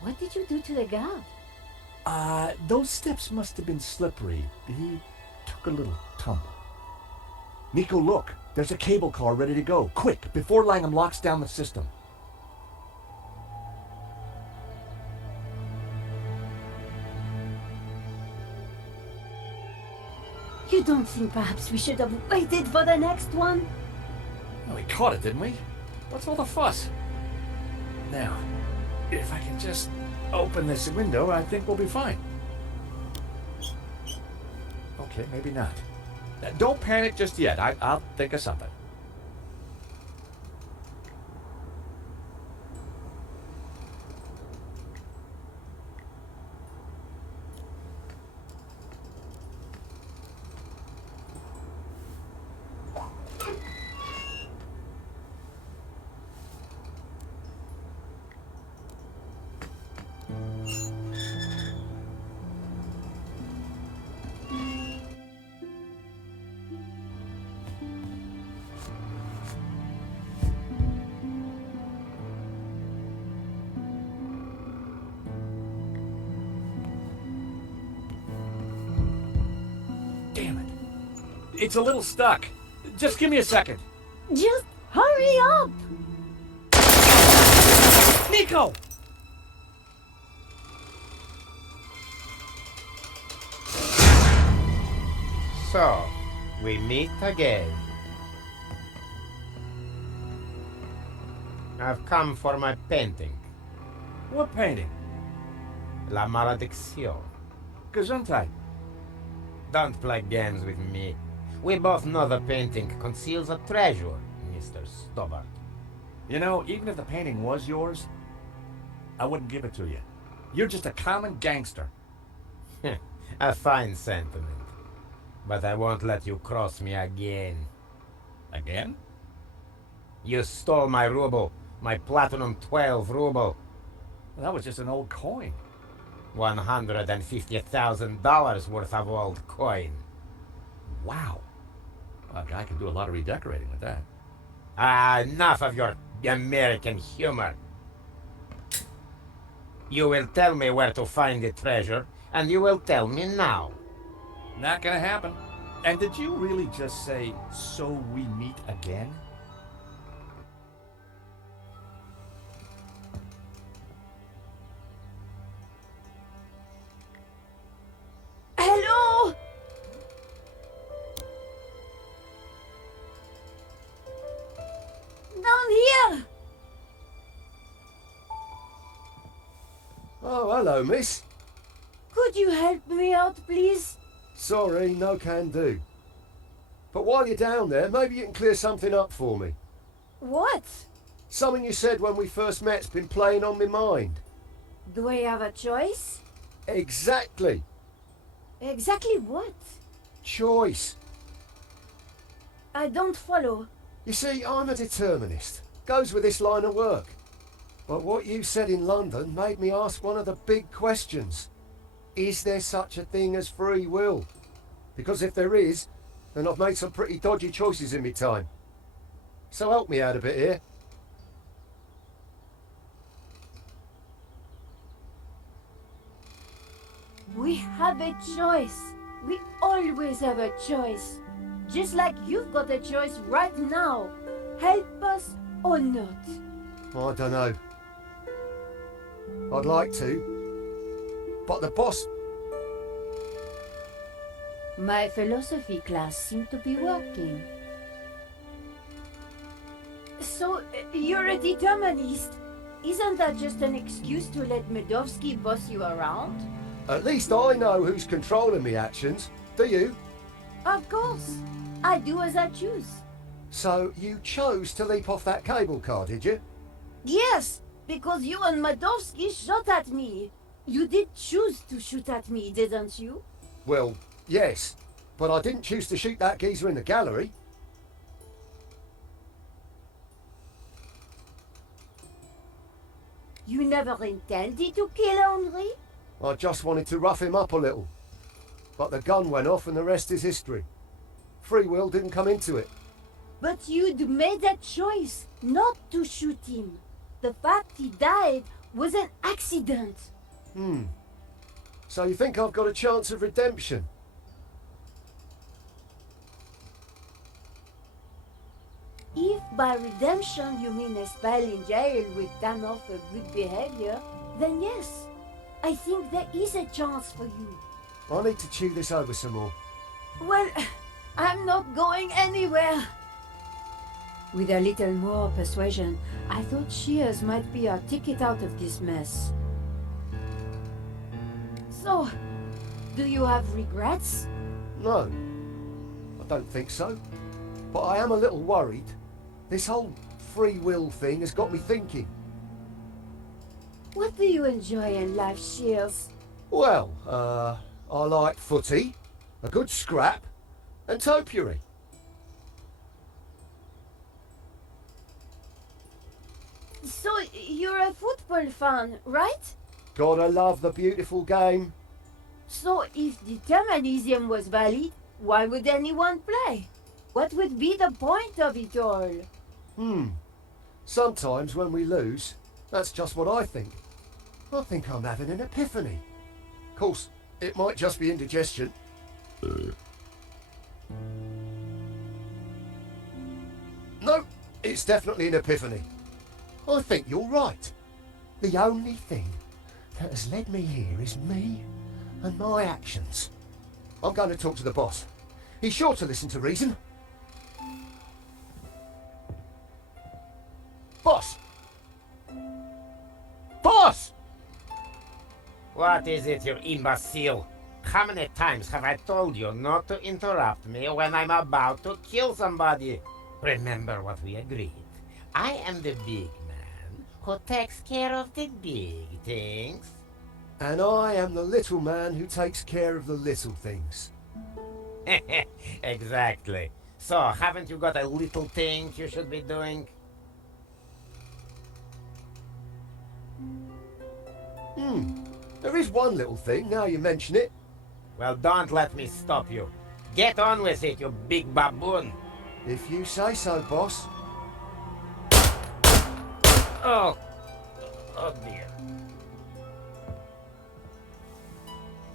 What did you do to the guard? Those steps must have been slippery. He took a little tumble. Nico, look. There's a cable car ready to go. Quick, before Langham locks down the system. You don't think perhaps we should have waited for the next one? Well, we caught it, didn't we? What's all the fuss? Now, if I can just open this window, I think we'll be fine. Okay, maybe not. Don't panic just yet. I'll think of something. It's a little stuck. Just give me a second. Just hurry up! Nico! So, we meet again. I've come for my painting. What painting? La Maledicción. Gesundheit. Don't play games with me. We both know the painting conceals a treasure, Mr. Stobart. You know, even if the painting was yours, I wouldn't give it to you. You're just a common gangster. A fine sentiment. But I won't let you cross me again. Again? You stole my ruble, my platinum 12 ruble. That was just an old coin. $150,000 worth of old coin. Wow. Well, a guy can do a lot of redecorating with that. Ah, enough of your American humor. You will tell me where to find the treasure, and you will tell me now. Not gonna happen. And did you really just say, so we meet again? Hello? Down here! Oh, hello, miss. Could you help me out, please? Sorry, no can do. But while you're down there, maybe you can clear something up for me. What? Something you said when we first met's been playing on my mind. Do I have a choice? Exactly. Exactly what? Choice. I don't follow. You see, I'm a determinist. Goes with this line of work. But what you said in London made me ask one of the big questions. Is there such a thing as free will? Because if there is, then I've made some pretty dodgy choices in my time. So help me out a bit here. We have a choice. We always have a choice. Just like you've got a choice right now. Help us or not. I don't know. I'd like to. But the boss... My philosophy class seemed to be working. So, you're a determinist. Isn't that just an excuse to let Medovsky boss you around? At least I know who's controlling me actions. Do you? Of course. I do as I choose. So you chose to leap off that cable car, did you? Yes, because you and Medovsky shot at me. You did choose to shoot at me, didn't you? Well, yes. But I didn't choose to shoot that geezer in the gallery. You never intended to kill Henri? I just wanted to rough him up a little. But the gun went off and the rest is history. Free will didn't come into it. But you'd made that choice not to shoot him. The fact he died was an accident. So you think I've got a chance of redemption? If by redemption you mean a spell in jail with time off for good behavior, then yes, I think there is a chance for you. I need to chew this over some more. Well, I'm not going anywhere. With a little more persuasion, I thought Shears might be our ticket out of this mess. So, do you have regrets? No, I don't think so. But I am a little worried. This whole free will thing has got me thinking. What do you enjoy in life, Shears? Well, I like footy, a good scrap, and topiary. So, you're a football fan, right? Gotta love the beautiful game. So, if determinism was valid, why would anyone play? What would be the point of it all? Sometimes when we lose, that's just what I think. I think I'm having an epiphany. Of course, it might just be indigestion. It's definitely an epiphany. I think you're right. The only thing that has led me here is me and my actions. I'm going to talk to the boss. He's sure to listen to reason. Boss! Boss! What is it, you imbecile? How many times have I told you not to interrupt me when I'm about to kill somebody? Remember what we agreed. I am the big man who takes care of the big things. And I am the little man who takes care of the little things. Exactly. So, haven't you got a little thing you should be doing? There is one little thing, now you mention it. Well, don't let me stop you. Get on with it, you big baboon. If you say so, boss. Oh. Oh, dear.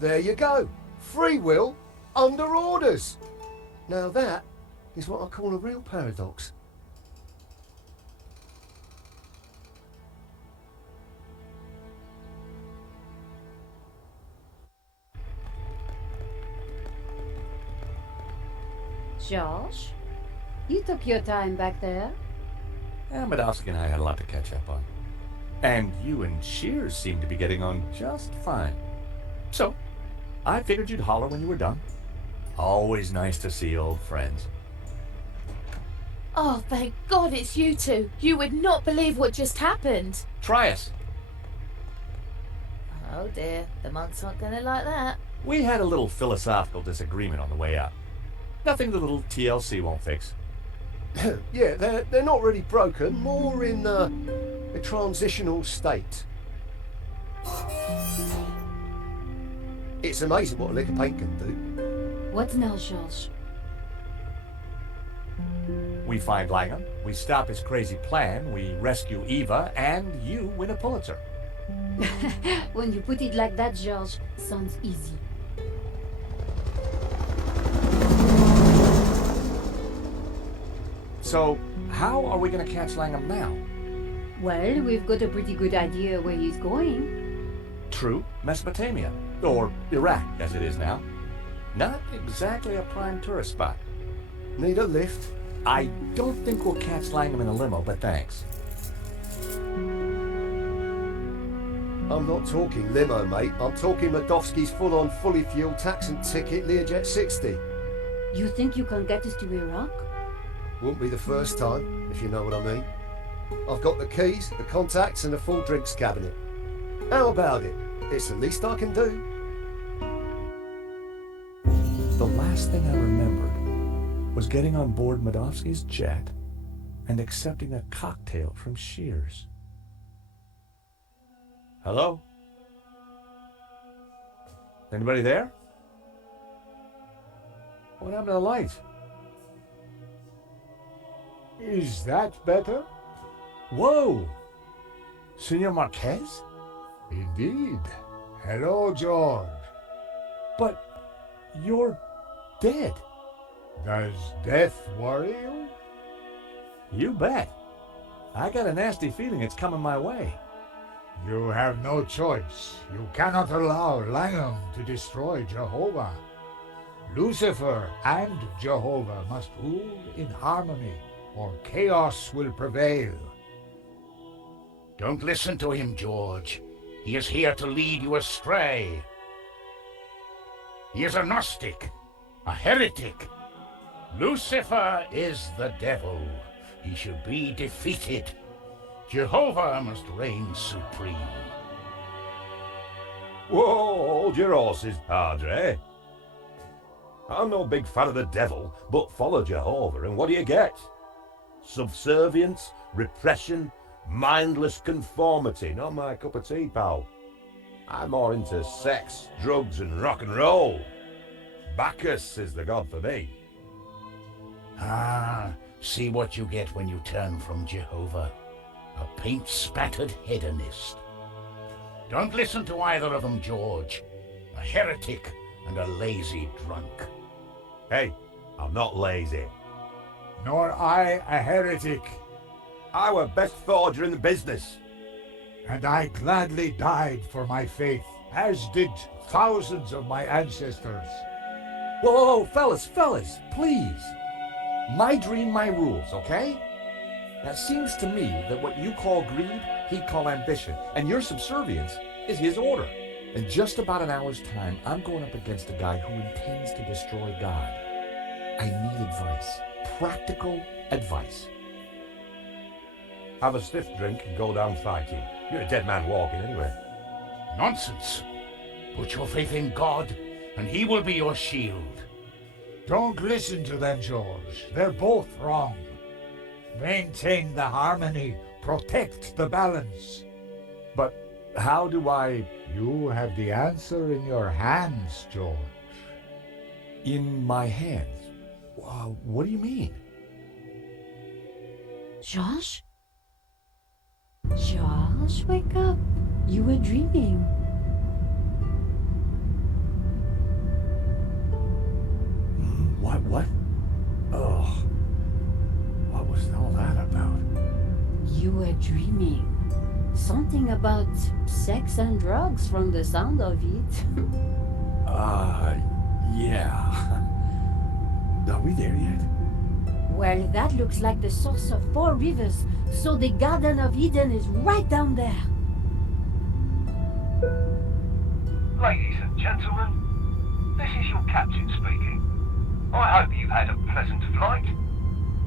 There you go. Free will under orders. Now that is what I call a real paradox. Josh, you took your time back there. Medowski and I had a lot to catch up on. And you and Shears seem to be getting on just fine. So, I figured you'd holler when you were done. Always nice to see old friends. Oh, thank God it's you two. You would not believe what just happened. Try us. Oh dear, the monks aren't going to like that. We had a little philosophical disagreement on the way up. Nothing the little TLC won't fix. Yeah, they're not really broken, more in a transitional state. It's amazing what a lick of paint can do. What now, Josh? We find Langham, we stop his crazy plan, we rescue Eva, and you win a Pulitzer. When you put it like that, George, sounds easy. So, how are we going to catch Langham now? Well, we've got a pretty good idea where he's going. True, Mesopotamia. Or Iraq, as it is now. Not exactly a prime tourist spot. Need a lift? I don't think we'll catch Langham in a limo, but thanks. I'm not talking limo, mate. I'm talking Medowski's full-on, fully fueled taxi ticket Learjet 60. You think you can get us to Iraq? Won't be the first time, if you know what I mean. I've got the keys, the contacts, and a full drinks cabinet. How about it? It's the least I can do. The last thing I remembered was getting on board Medowski's jet and accepting a cocktail from Shears. Hello? Anybody there? What happened to the lights? Is that better? Whoa! Senor Marquez? Indeed. Hello, George. But you're dead. Does death worry you? You bet. I got a nasty feeling it's coming my way. You have no choice. You cannot allow Langham to destroy Jehovah. Lucifer and Jehovah must rule in harmony, or chaos will prevail. Don't listen to him, George. He is here to lead you astray. He is a Gnostic, a heretic. Lucifer is the devil. He should be defeated. Jehovah must reign supreme. Whoa, hold your horses, Padre. I'm no big fan of the devil, but follow Jehovah, and what do you get? Subservience, repression, mindless conformity. Not my cup of tea, pal. I'm more into sex, drugs, and rock and roll. Bacchus is the god for me. Ah, see what you get when you turn from Jehovah. A paint-spattered hedonist. Don't listen to either of them, George. A heretic and a lazy drunk. Hey, I'm not lazy. Nor I a heretic. I were best forger in the business. And I gladly died for my faith, as did thousands of my ancestors. Whoa, whoa, whoa, fellas, please. My dream, my rules, okay? Now, it seems to me that what you call greed, he'd call ambition, and your subservience is his order. In just about an hour's time, I'm going up against a guy who intends to destroy God. I need advice. Practical advice. Have a stiff drink and go down fighting. You're a dead man walking anyway. Nonsense. Put your faith in God, and he will be your shield. Don't listen to them, George. They're both wrong. Maintain the harmony. Protect the balance. But how do I... You have the answer in your hands, George. In my hands? What do you mean? Josh? Josh, wake up. You were dreaming. What? Oh. What was all that about? You were dreaming. Something about sex and drugs from the sound of it. Yeah. Are we there yet? Well, that looks like the source of 4 rivers, so the Garden of Eden is right down there. Ladies and gentlemen, this is your captain speaking. I hope you had a pleasant flight.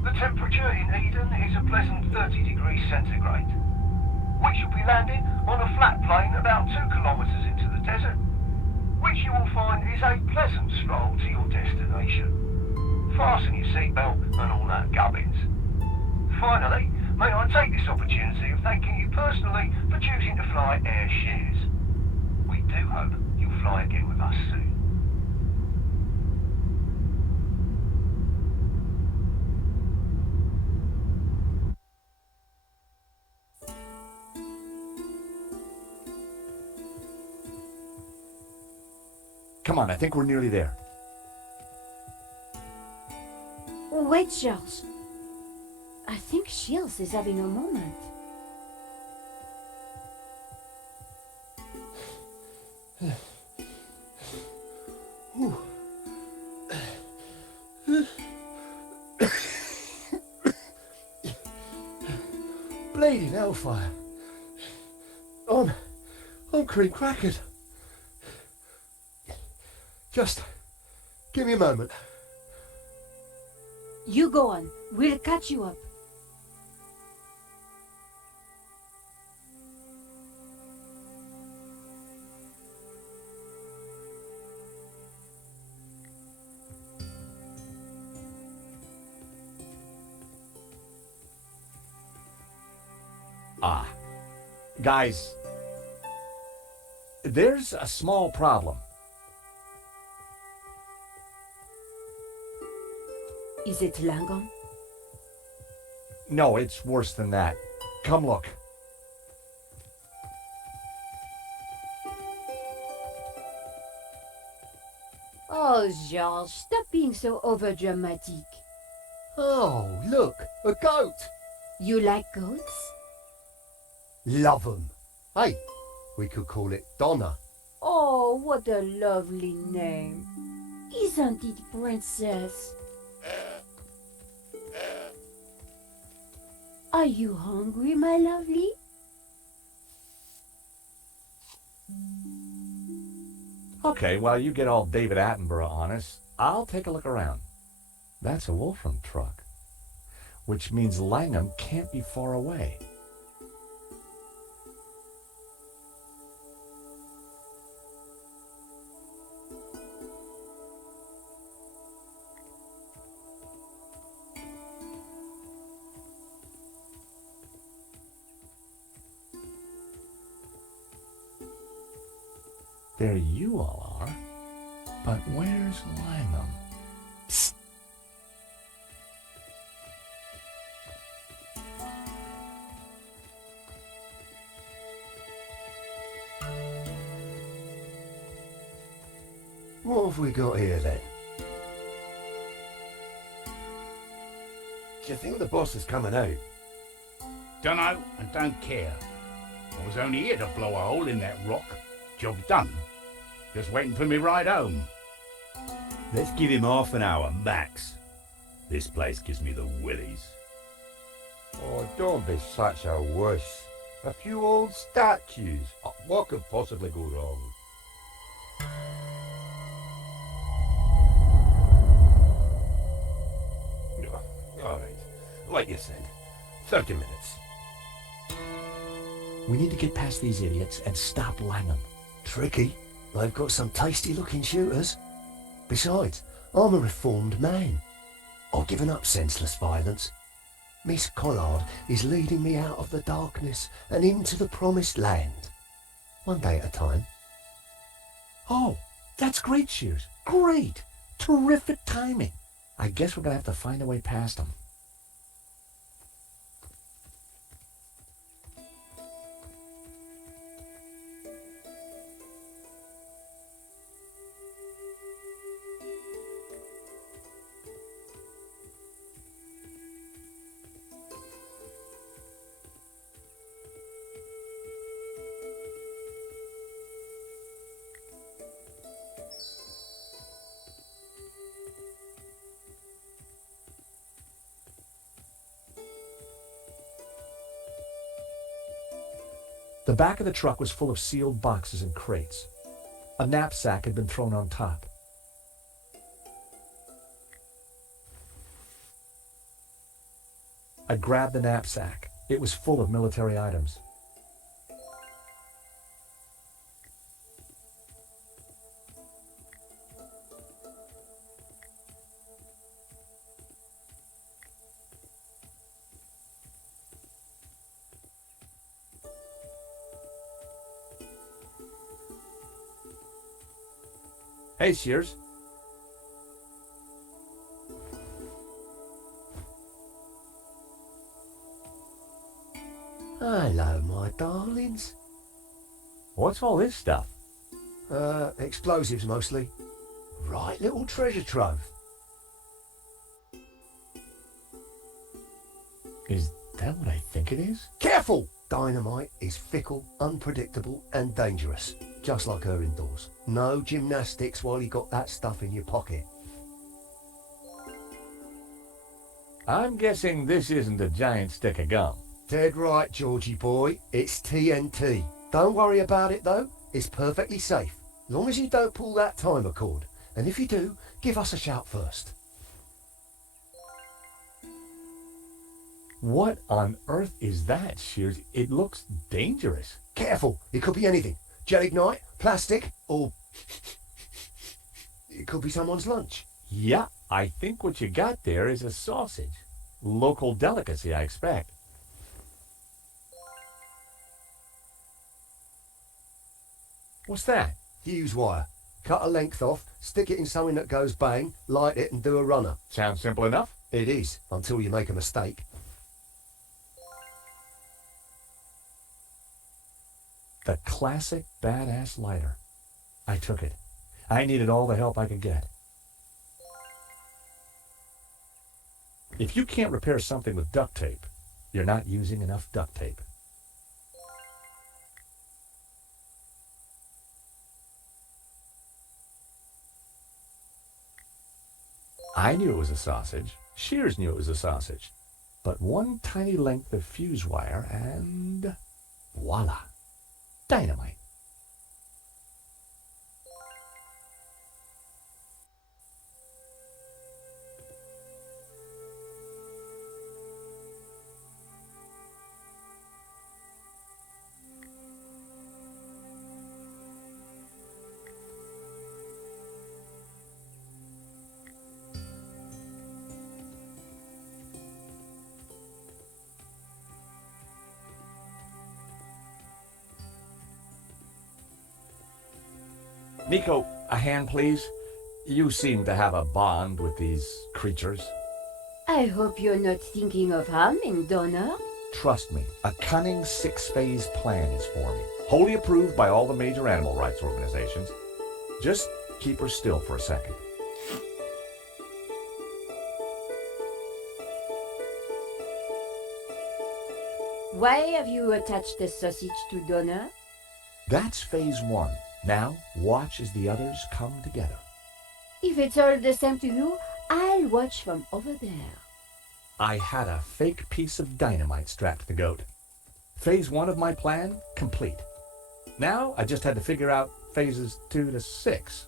The temperature in Eden is a pleasant 30 degrees centigrade. We shall be landing on a flat plain about 2 kilometres into the desert, which you will find is a pleasant stroll to your destination. Fasten your seatbelt and all that gubbins. Finally, may I take this opportunity of thanking you personally for choosing to fly Air Shears. We do hope you'll fly again with us soon. Come on, I think we're nearly there. Wait, Charles. I think Shields is having a moment. Bleeding hellfire. I'm cream crackered. Just give me a moment. You go on. We'll catch you up. Guys, there's a small problem. Is it Langham? No, it's worse than that. Come look. Oh, George, stop being so overdramatic. Oh, look, a goat. You like goats? Love 'em. Hey, we could call it Donna. Oh, what a lovely name. Isn't it, Princess? Are you hungry, my lovely? Okay, while you get all David Attenborough on us, I'll take a look around. That's a Wolfram truck, which means Langham can't be far away. There you all are. But where's Langham? Psst. What have we got here then? Do you think the boss is coming out? Dunno and don't care. I was only here to blow a hole in that rock. Job done. Just waiting for me ride home. Let's give him half an hour, max. This place gives me the willies. Oh, don't be such a wuss. A few old statues. What could possibly go wrong? All right. Like you said, 30 minutes. We need to get past these idiots and stop Langham. Tricky. They've got some tasty-looking shooters. Besides, I'm a reformed man. I've given up senseless violence. Miss Collard is leading me out of the darkness and into the promised land. One day at a time. Oh, that's great, Shears. Great. Terrific timing. I guess we're going to have to find a way past them. The back of the truck was full of sealed boxes and crates. A knapsack had been thrown on top. I grabbed the knapsack. It was full of military items. Hey, Shears. Hello, my darlings. What's all this stuff? Explosives mostly. Right little treasure trove. Is that what I think it is? Careful! Dynamite is fickle, unpredictable, and dangerous. Just like her indoors. No gymnastics while you got that stuff in your pocket. I'm guessing this isn't a giant stick of gum. Dead right, Georgie boy. It's TNT. Don't worry about it, though. It's perfectly safe. Long as you don't pull that timer cord. And if you do, give us a shout first. What on earth is that, Shears? It looks dangerous. Careful. It could be anything. Gelignite, plastic, or... it could be someone's lunch. Yeah, I think what you got there is a sausage. Local delicacy, I expect. What's that? Fuse wire. Cut a length off, stick it in something that goes bang, light it and do a runner. Sounds simple enough. It is, until you make a mistake. The classic badass lighter. I took it. I needed all the help I could get. If you can't repair something with duct tape, you're not using enough duct tape. I knew it was a sausage. Shears knew it was a sausage. But one tiny length of fuse wire and voila. Dynamite. Nico, a hand, please. You seem to have a bond with these creatures. I hope you're not thinking of harming Donna. Trust me, a cunning six-phase plan is forming, wholly approved by all the major animal rights organizations. Just keep her still for a second. Why have you attached the sausage to Donna? That's phase one. Now, watch as the others come together. If it's all the same to you, I'll watch from over there. I had a fake piece of dynamite strapped to the goat. Phase one of my plan complete. Now, I just had to figure out phases 2 to 6.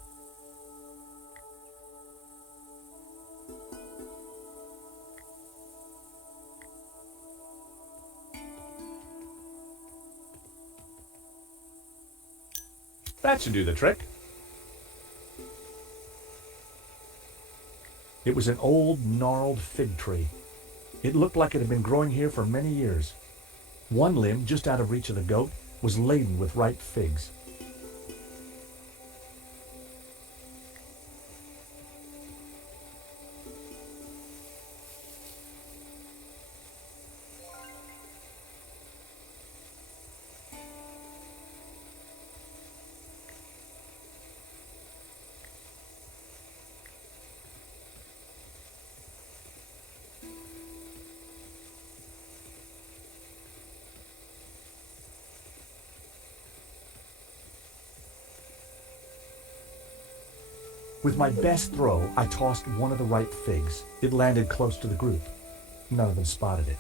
That should do the trick. It was an old, gnarled fig tree. It looked like it had been growing here for many years. One limb, just out of reach of the goat, was laden with ripe figs. With my best throw, I tossed one of the ripe figs. It landed close to the group. None of them spotted it.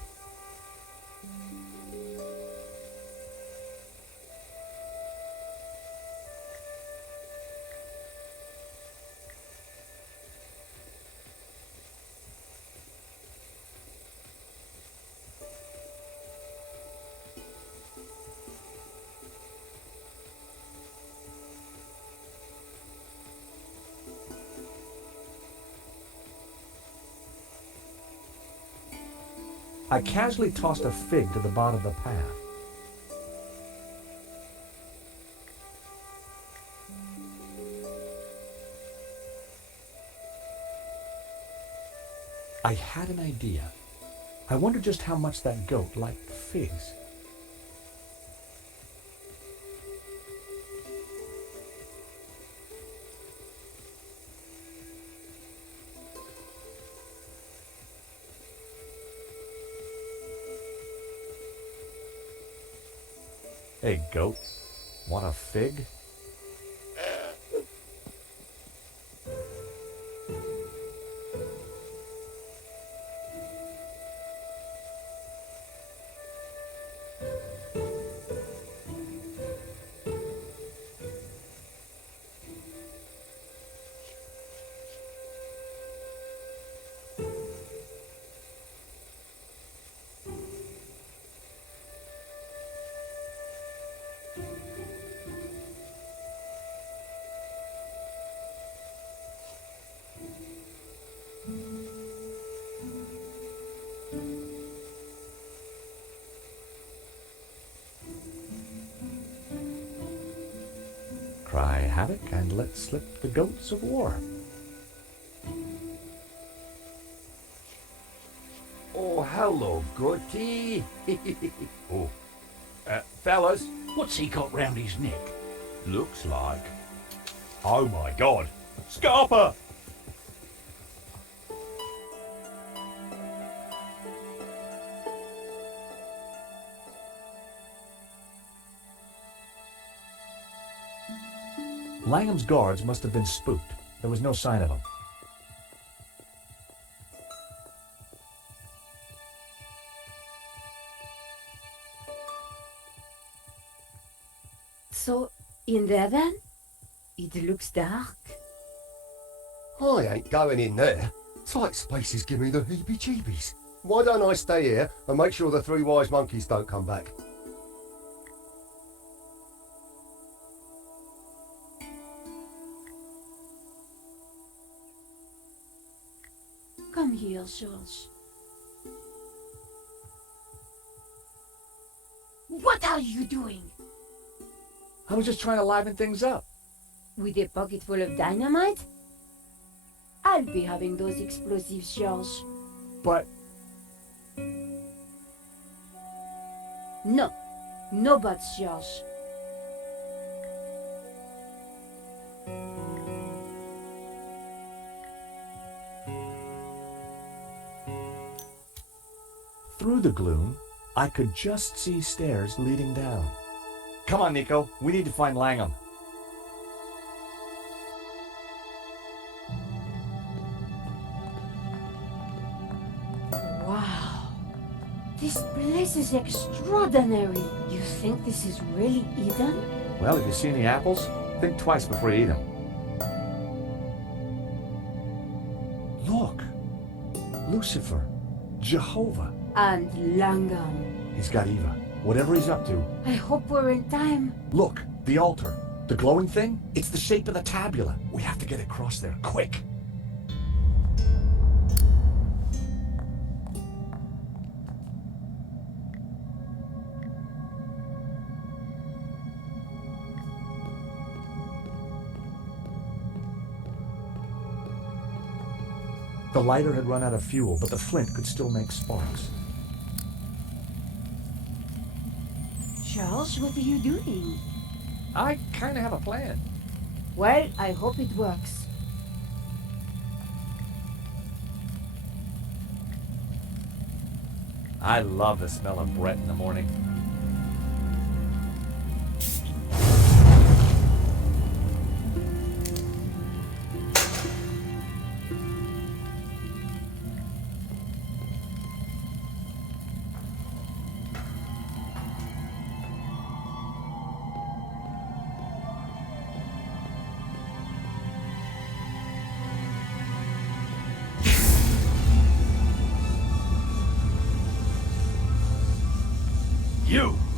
I casually tossed a fig to the bottom of the path. I had an idea. I wondered just how much that goat liked figs. Hey, goat, want a fig? Cry havoc and let slip the goats of war. Oh, hello, goatee. Oh, fellas, What's he got round his neck? looks like. Oh my god! Scarper! Langham's guards must have been spooked. There was no sign of them. So, in there then? It looks dark. I ain't going in there. Tight spaces give me the heebie-jeebies. Why don't I stay here and make sure the three wise monkeys don't come back? Come here, George. What are you doing? I was just trying to liven things up. With a pocket full of dynamite? I'll be having those explosives, George. But No. No buts, George. through the gloom, I could just see stairs leading down. Come on, Nico. We need to find Langham. Wow. This place is extraordinary. You think this is really Eden? Well, if you see any apples, think twice before you eat them. Look. Lucifer. Jehovah. And Langham. He's got Eva. Whatever he's up to. I hope we're in time. Look, the altar. The glowing thing? It's the shape of the tabula. We have to get across there, quick. The lighter had run out of fuel, but the flint could still make sparks. Charles, what are you doing? I kind of have a plan. Well, I hope it works. I love the smell of Brett in the morning.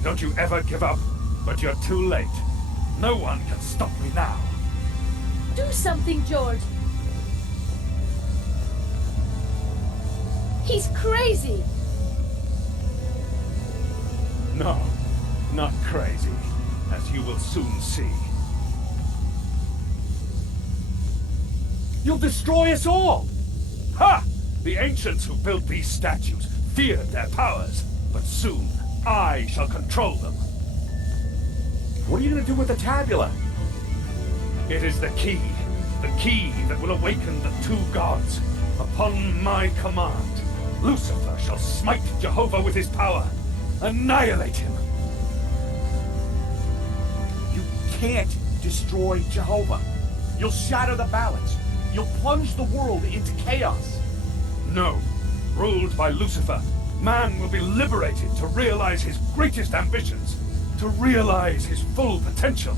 Don't you ever give up, but you're too late. No one can stop me now. Do something, George. He's crazy. No, not crazy, as you will soon see. You'll destroy us all! Ha! The ancients who built these statues feared their powers, but soon I shall control them. What are you going to do with the tabula? It is the key that will awaken the two gods. Upon my command, Lucifer shall smite Jehovah with his power, annihilate him. You can't destroy Jehovah. You'll shatter the balance. You'll plunge the world into chaos. No. Ruled by Lucifer, man will be liberated to realize his greatest ambitions, to realize his full potential.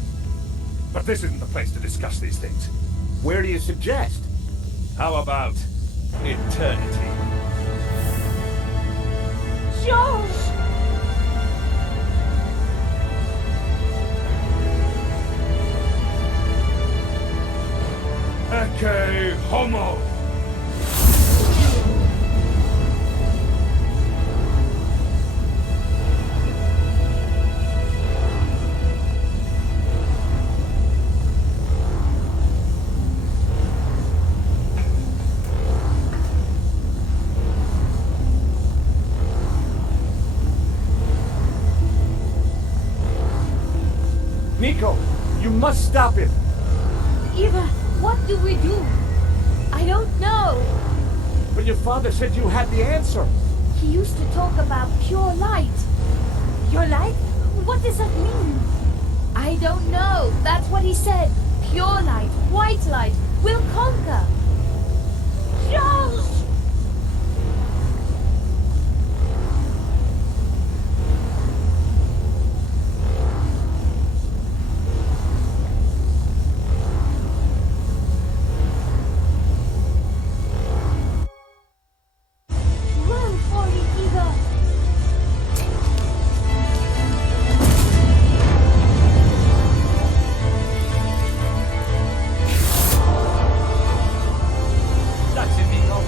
But this isn't the place to discuss these things. Where do you suggest? How about eternity? George! Ecce homo! Nico, you must stop him. Eva, what do we do? I don't know. But your father said you had the answer. He used to talk about pure light. Pure light? What does that mean? I don't know. That's what he said. Pure light, white light, will conquer. Charles! Run for it, Eva. That's it, Nico.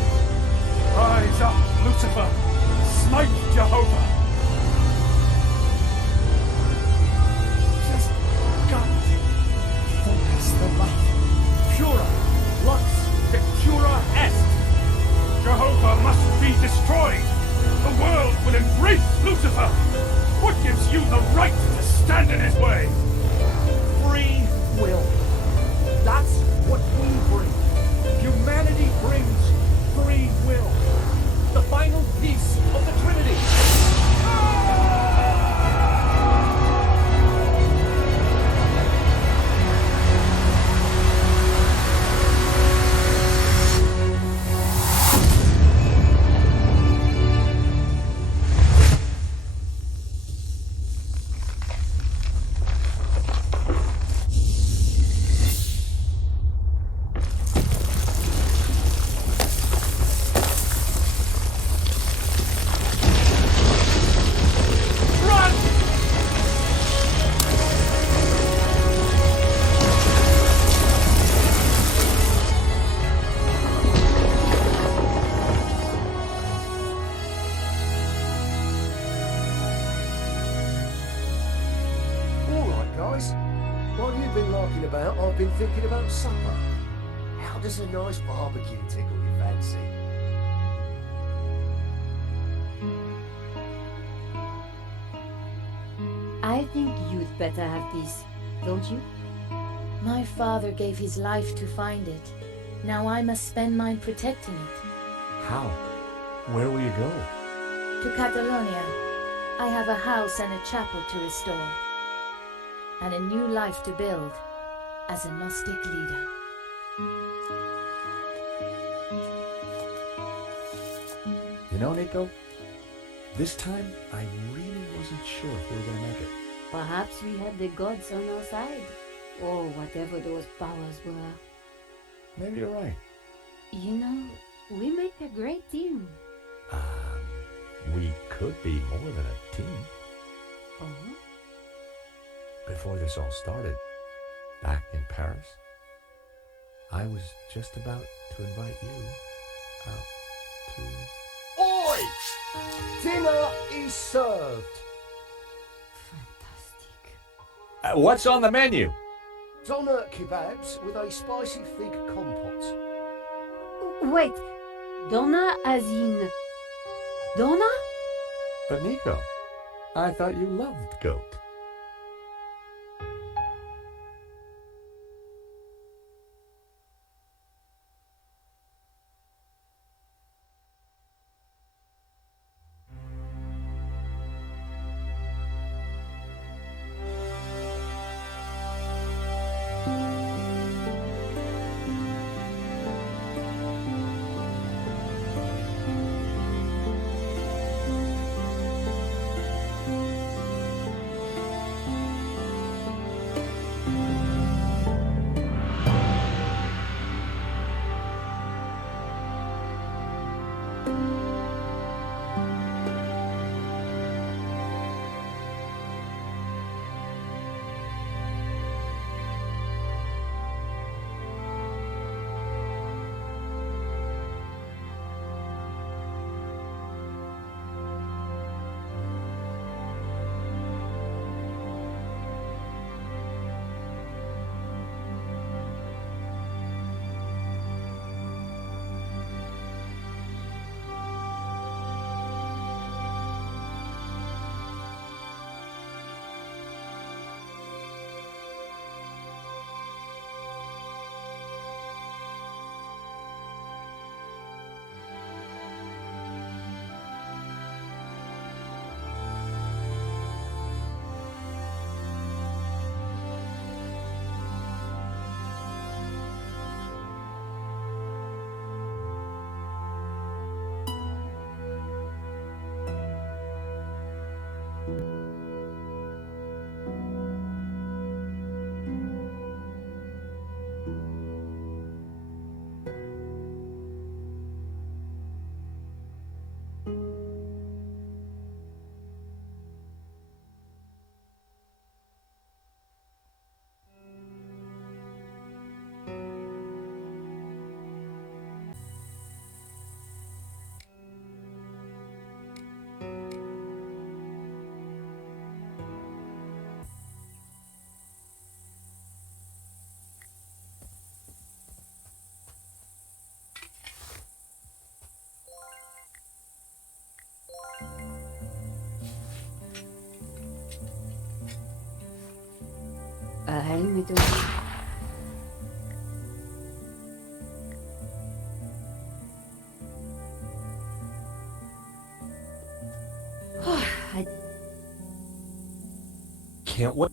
While you've been larking about, I've been thinking about supper. How does a nice barbecue tickle your fancy? I think you'd better have this, don't you? My father gave his life to find it. Now I must spend mine protecting it. How? Where will you go? To Catalonia. I have a house and a chapel to restore. And a new life to build as a Gnostic leader. You know, Nico, this time I really wasn't sure if we were going to make it. Perhaps we had the gods on our side, or whatever those powers were. Maybe you're right. You know, we make a great team. We could be more than a team. Oh? Before this all started, back in Paris, I was just about to invite you out to... Oi! Dinner is served. Fantastic. What's on the menu? Doner kebabs with a spicy fig compote. Wait, Donna as in... Donna? But Nico, I thought you loved goat. helmet on. I Can't wait.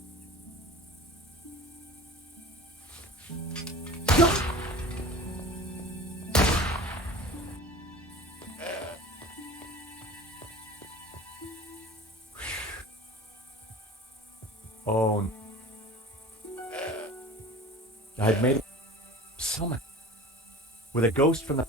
Oh, I'd made a summon with a ghost from the...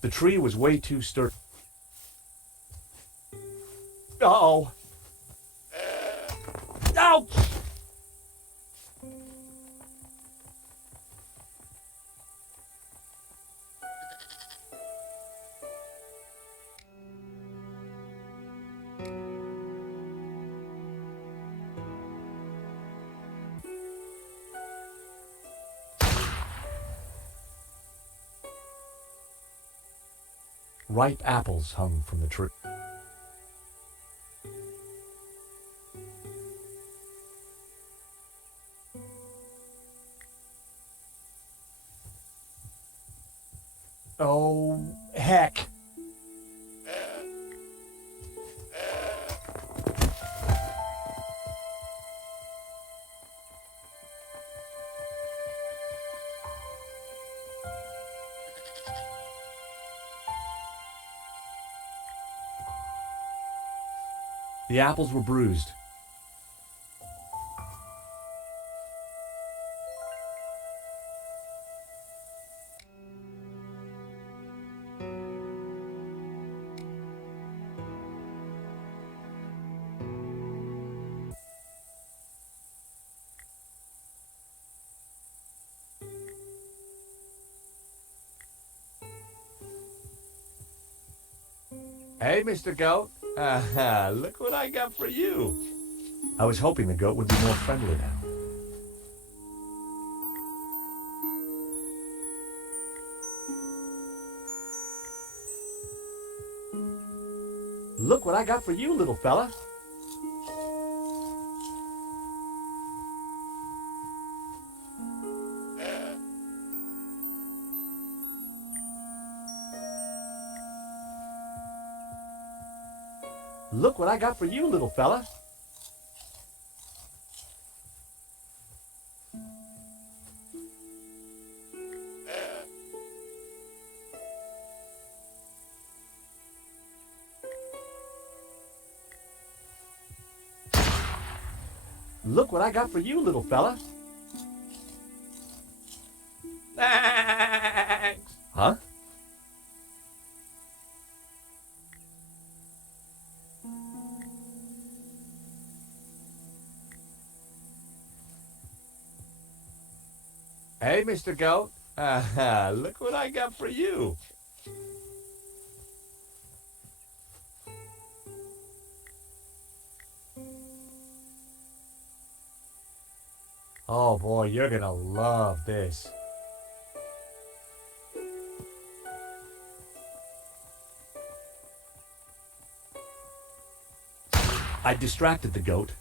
The tree was way too sturdy. Uh-oh. Ouch! Ripe apples hung from the tree. Oh, heck. The apples were bruised. Hey, Mr. Goat. Look what I got for you. I was hoping the goat would be more friendly now. Look what I got for you, little fella. Look what I got for you, little fella. Look what I got for you, little fella. Thanks. Huh? Hey, Mr. Goat. Look what I got for you. Oh boy, you're gonna love this. I distracted the goat.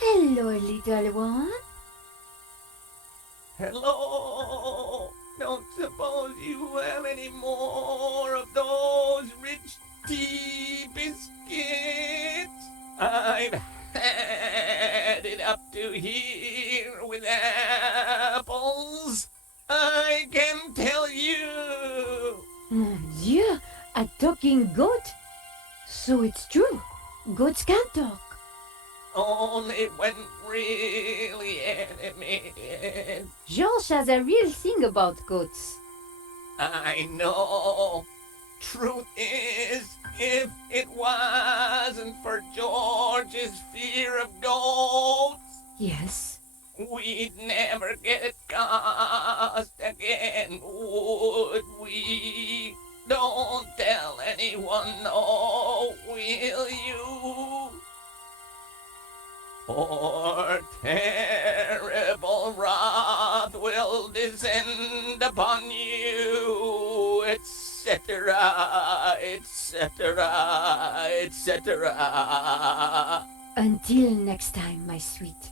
Hello, little one. Hello. Don't suppose you have any more of those rich tea biscuits? I've had it up to here with apples. I can tell you. Mon Dieu, a talking goat? So it's true. Goats can talk. Only when really animated. George has a real thing about goats. I know. Truth is, if it wasn't for George's fear of goats, Yes. we'd never get cast again, would we? Don't tell anyone, no, will you? Or terrible wrath will descend upon you, etc., etc., etc. Until next time, my sweet.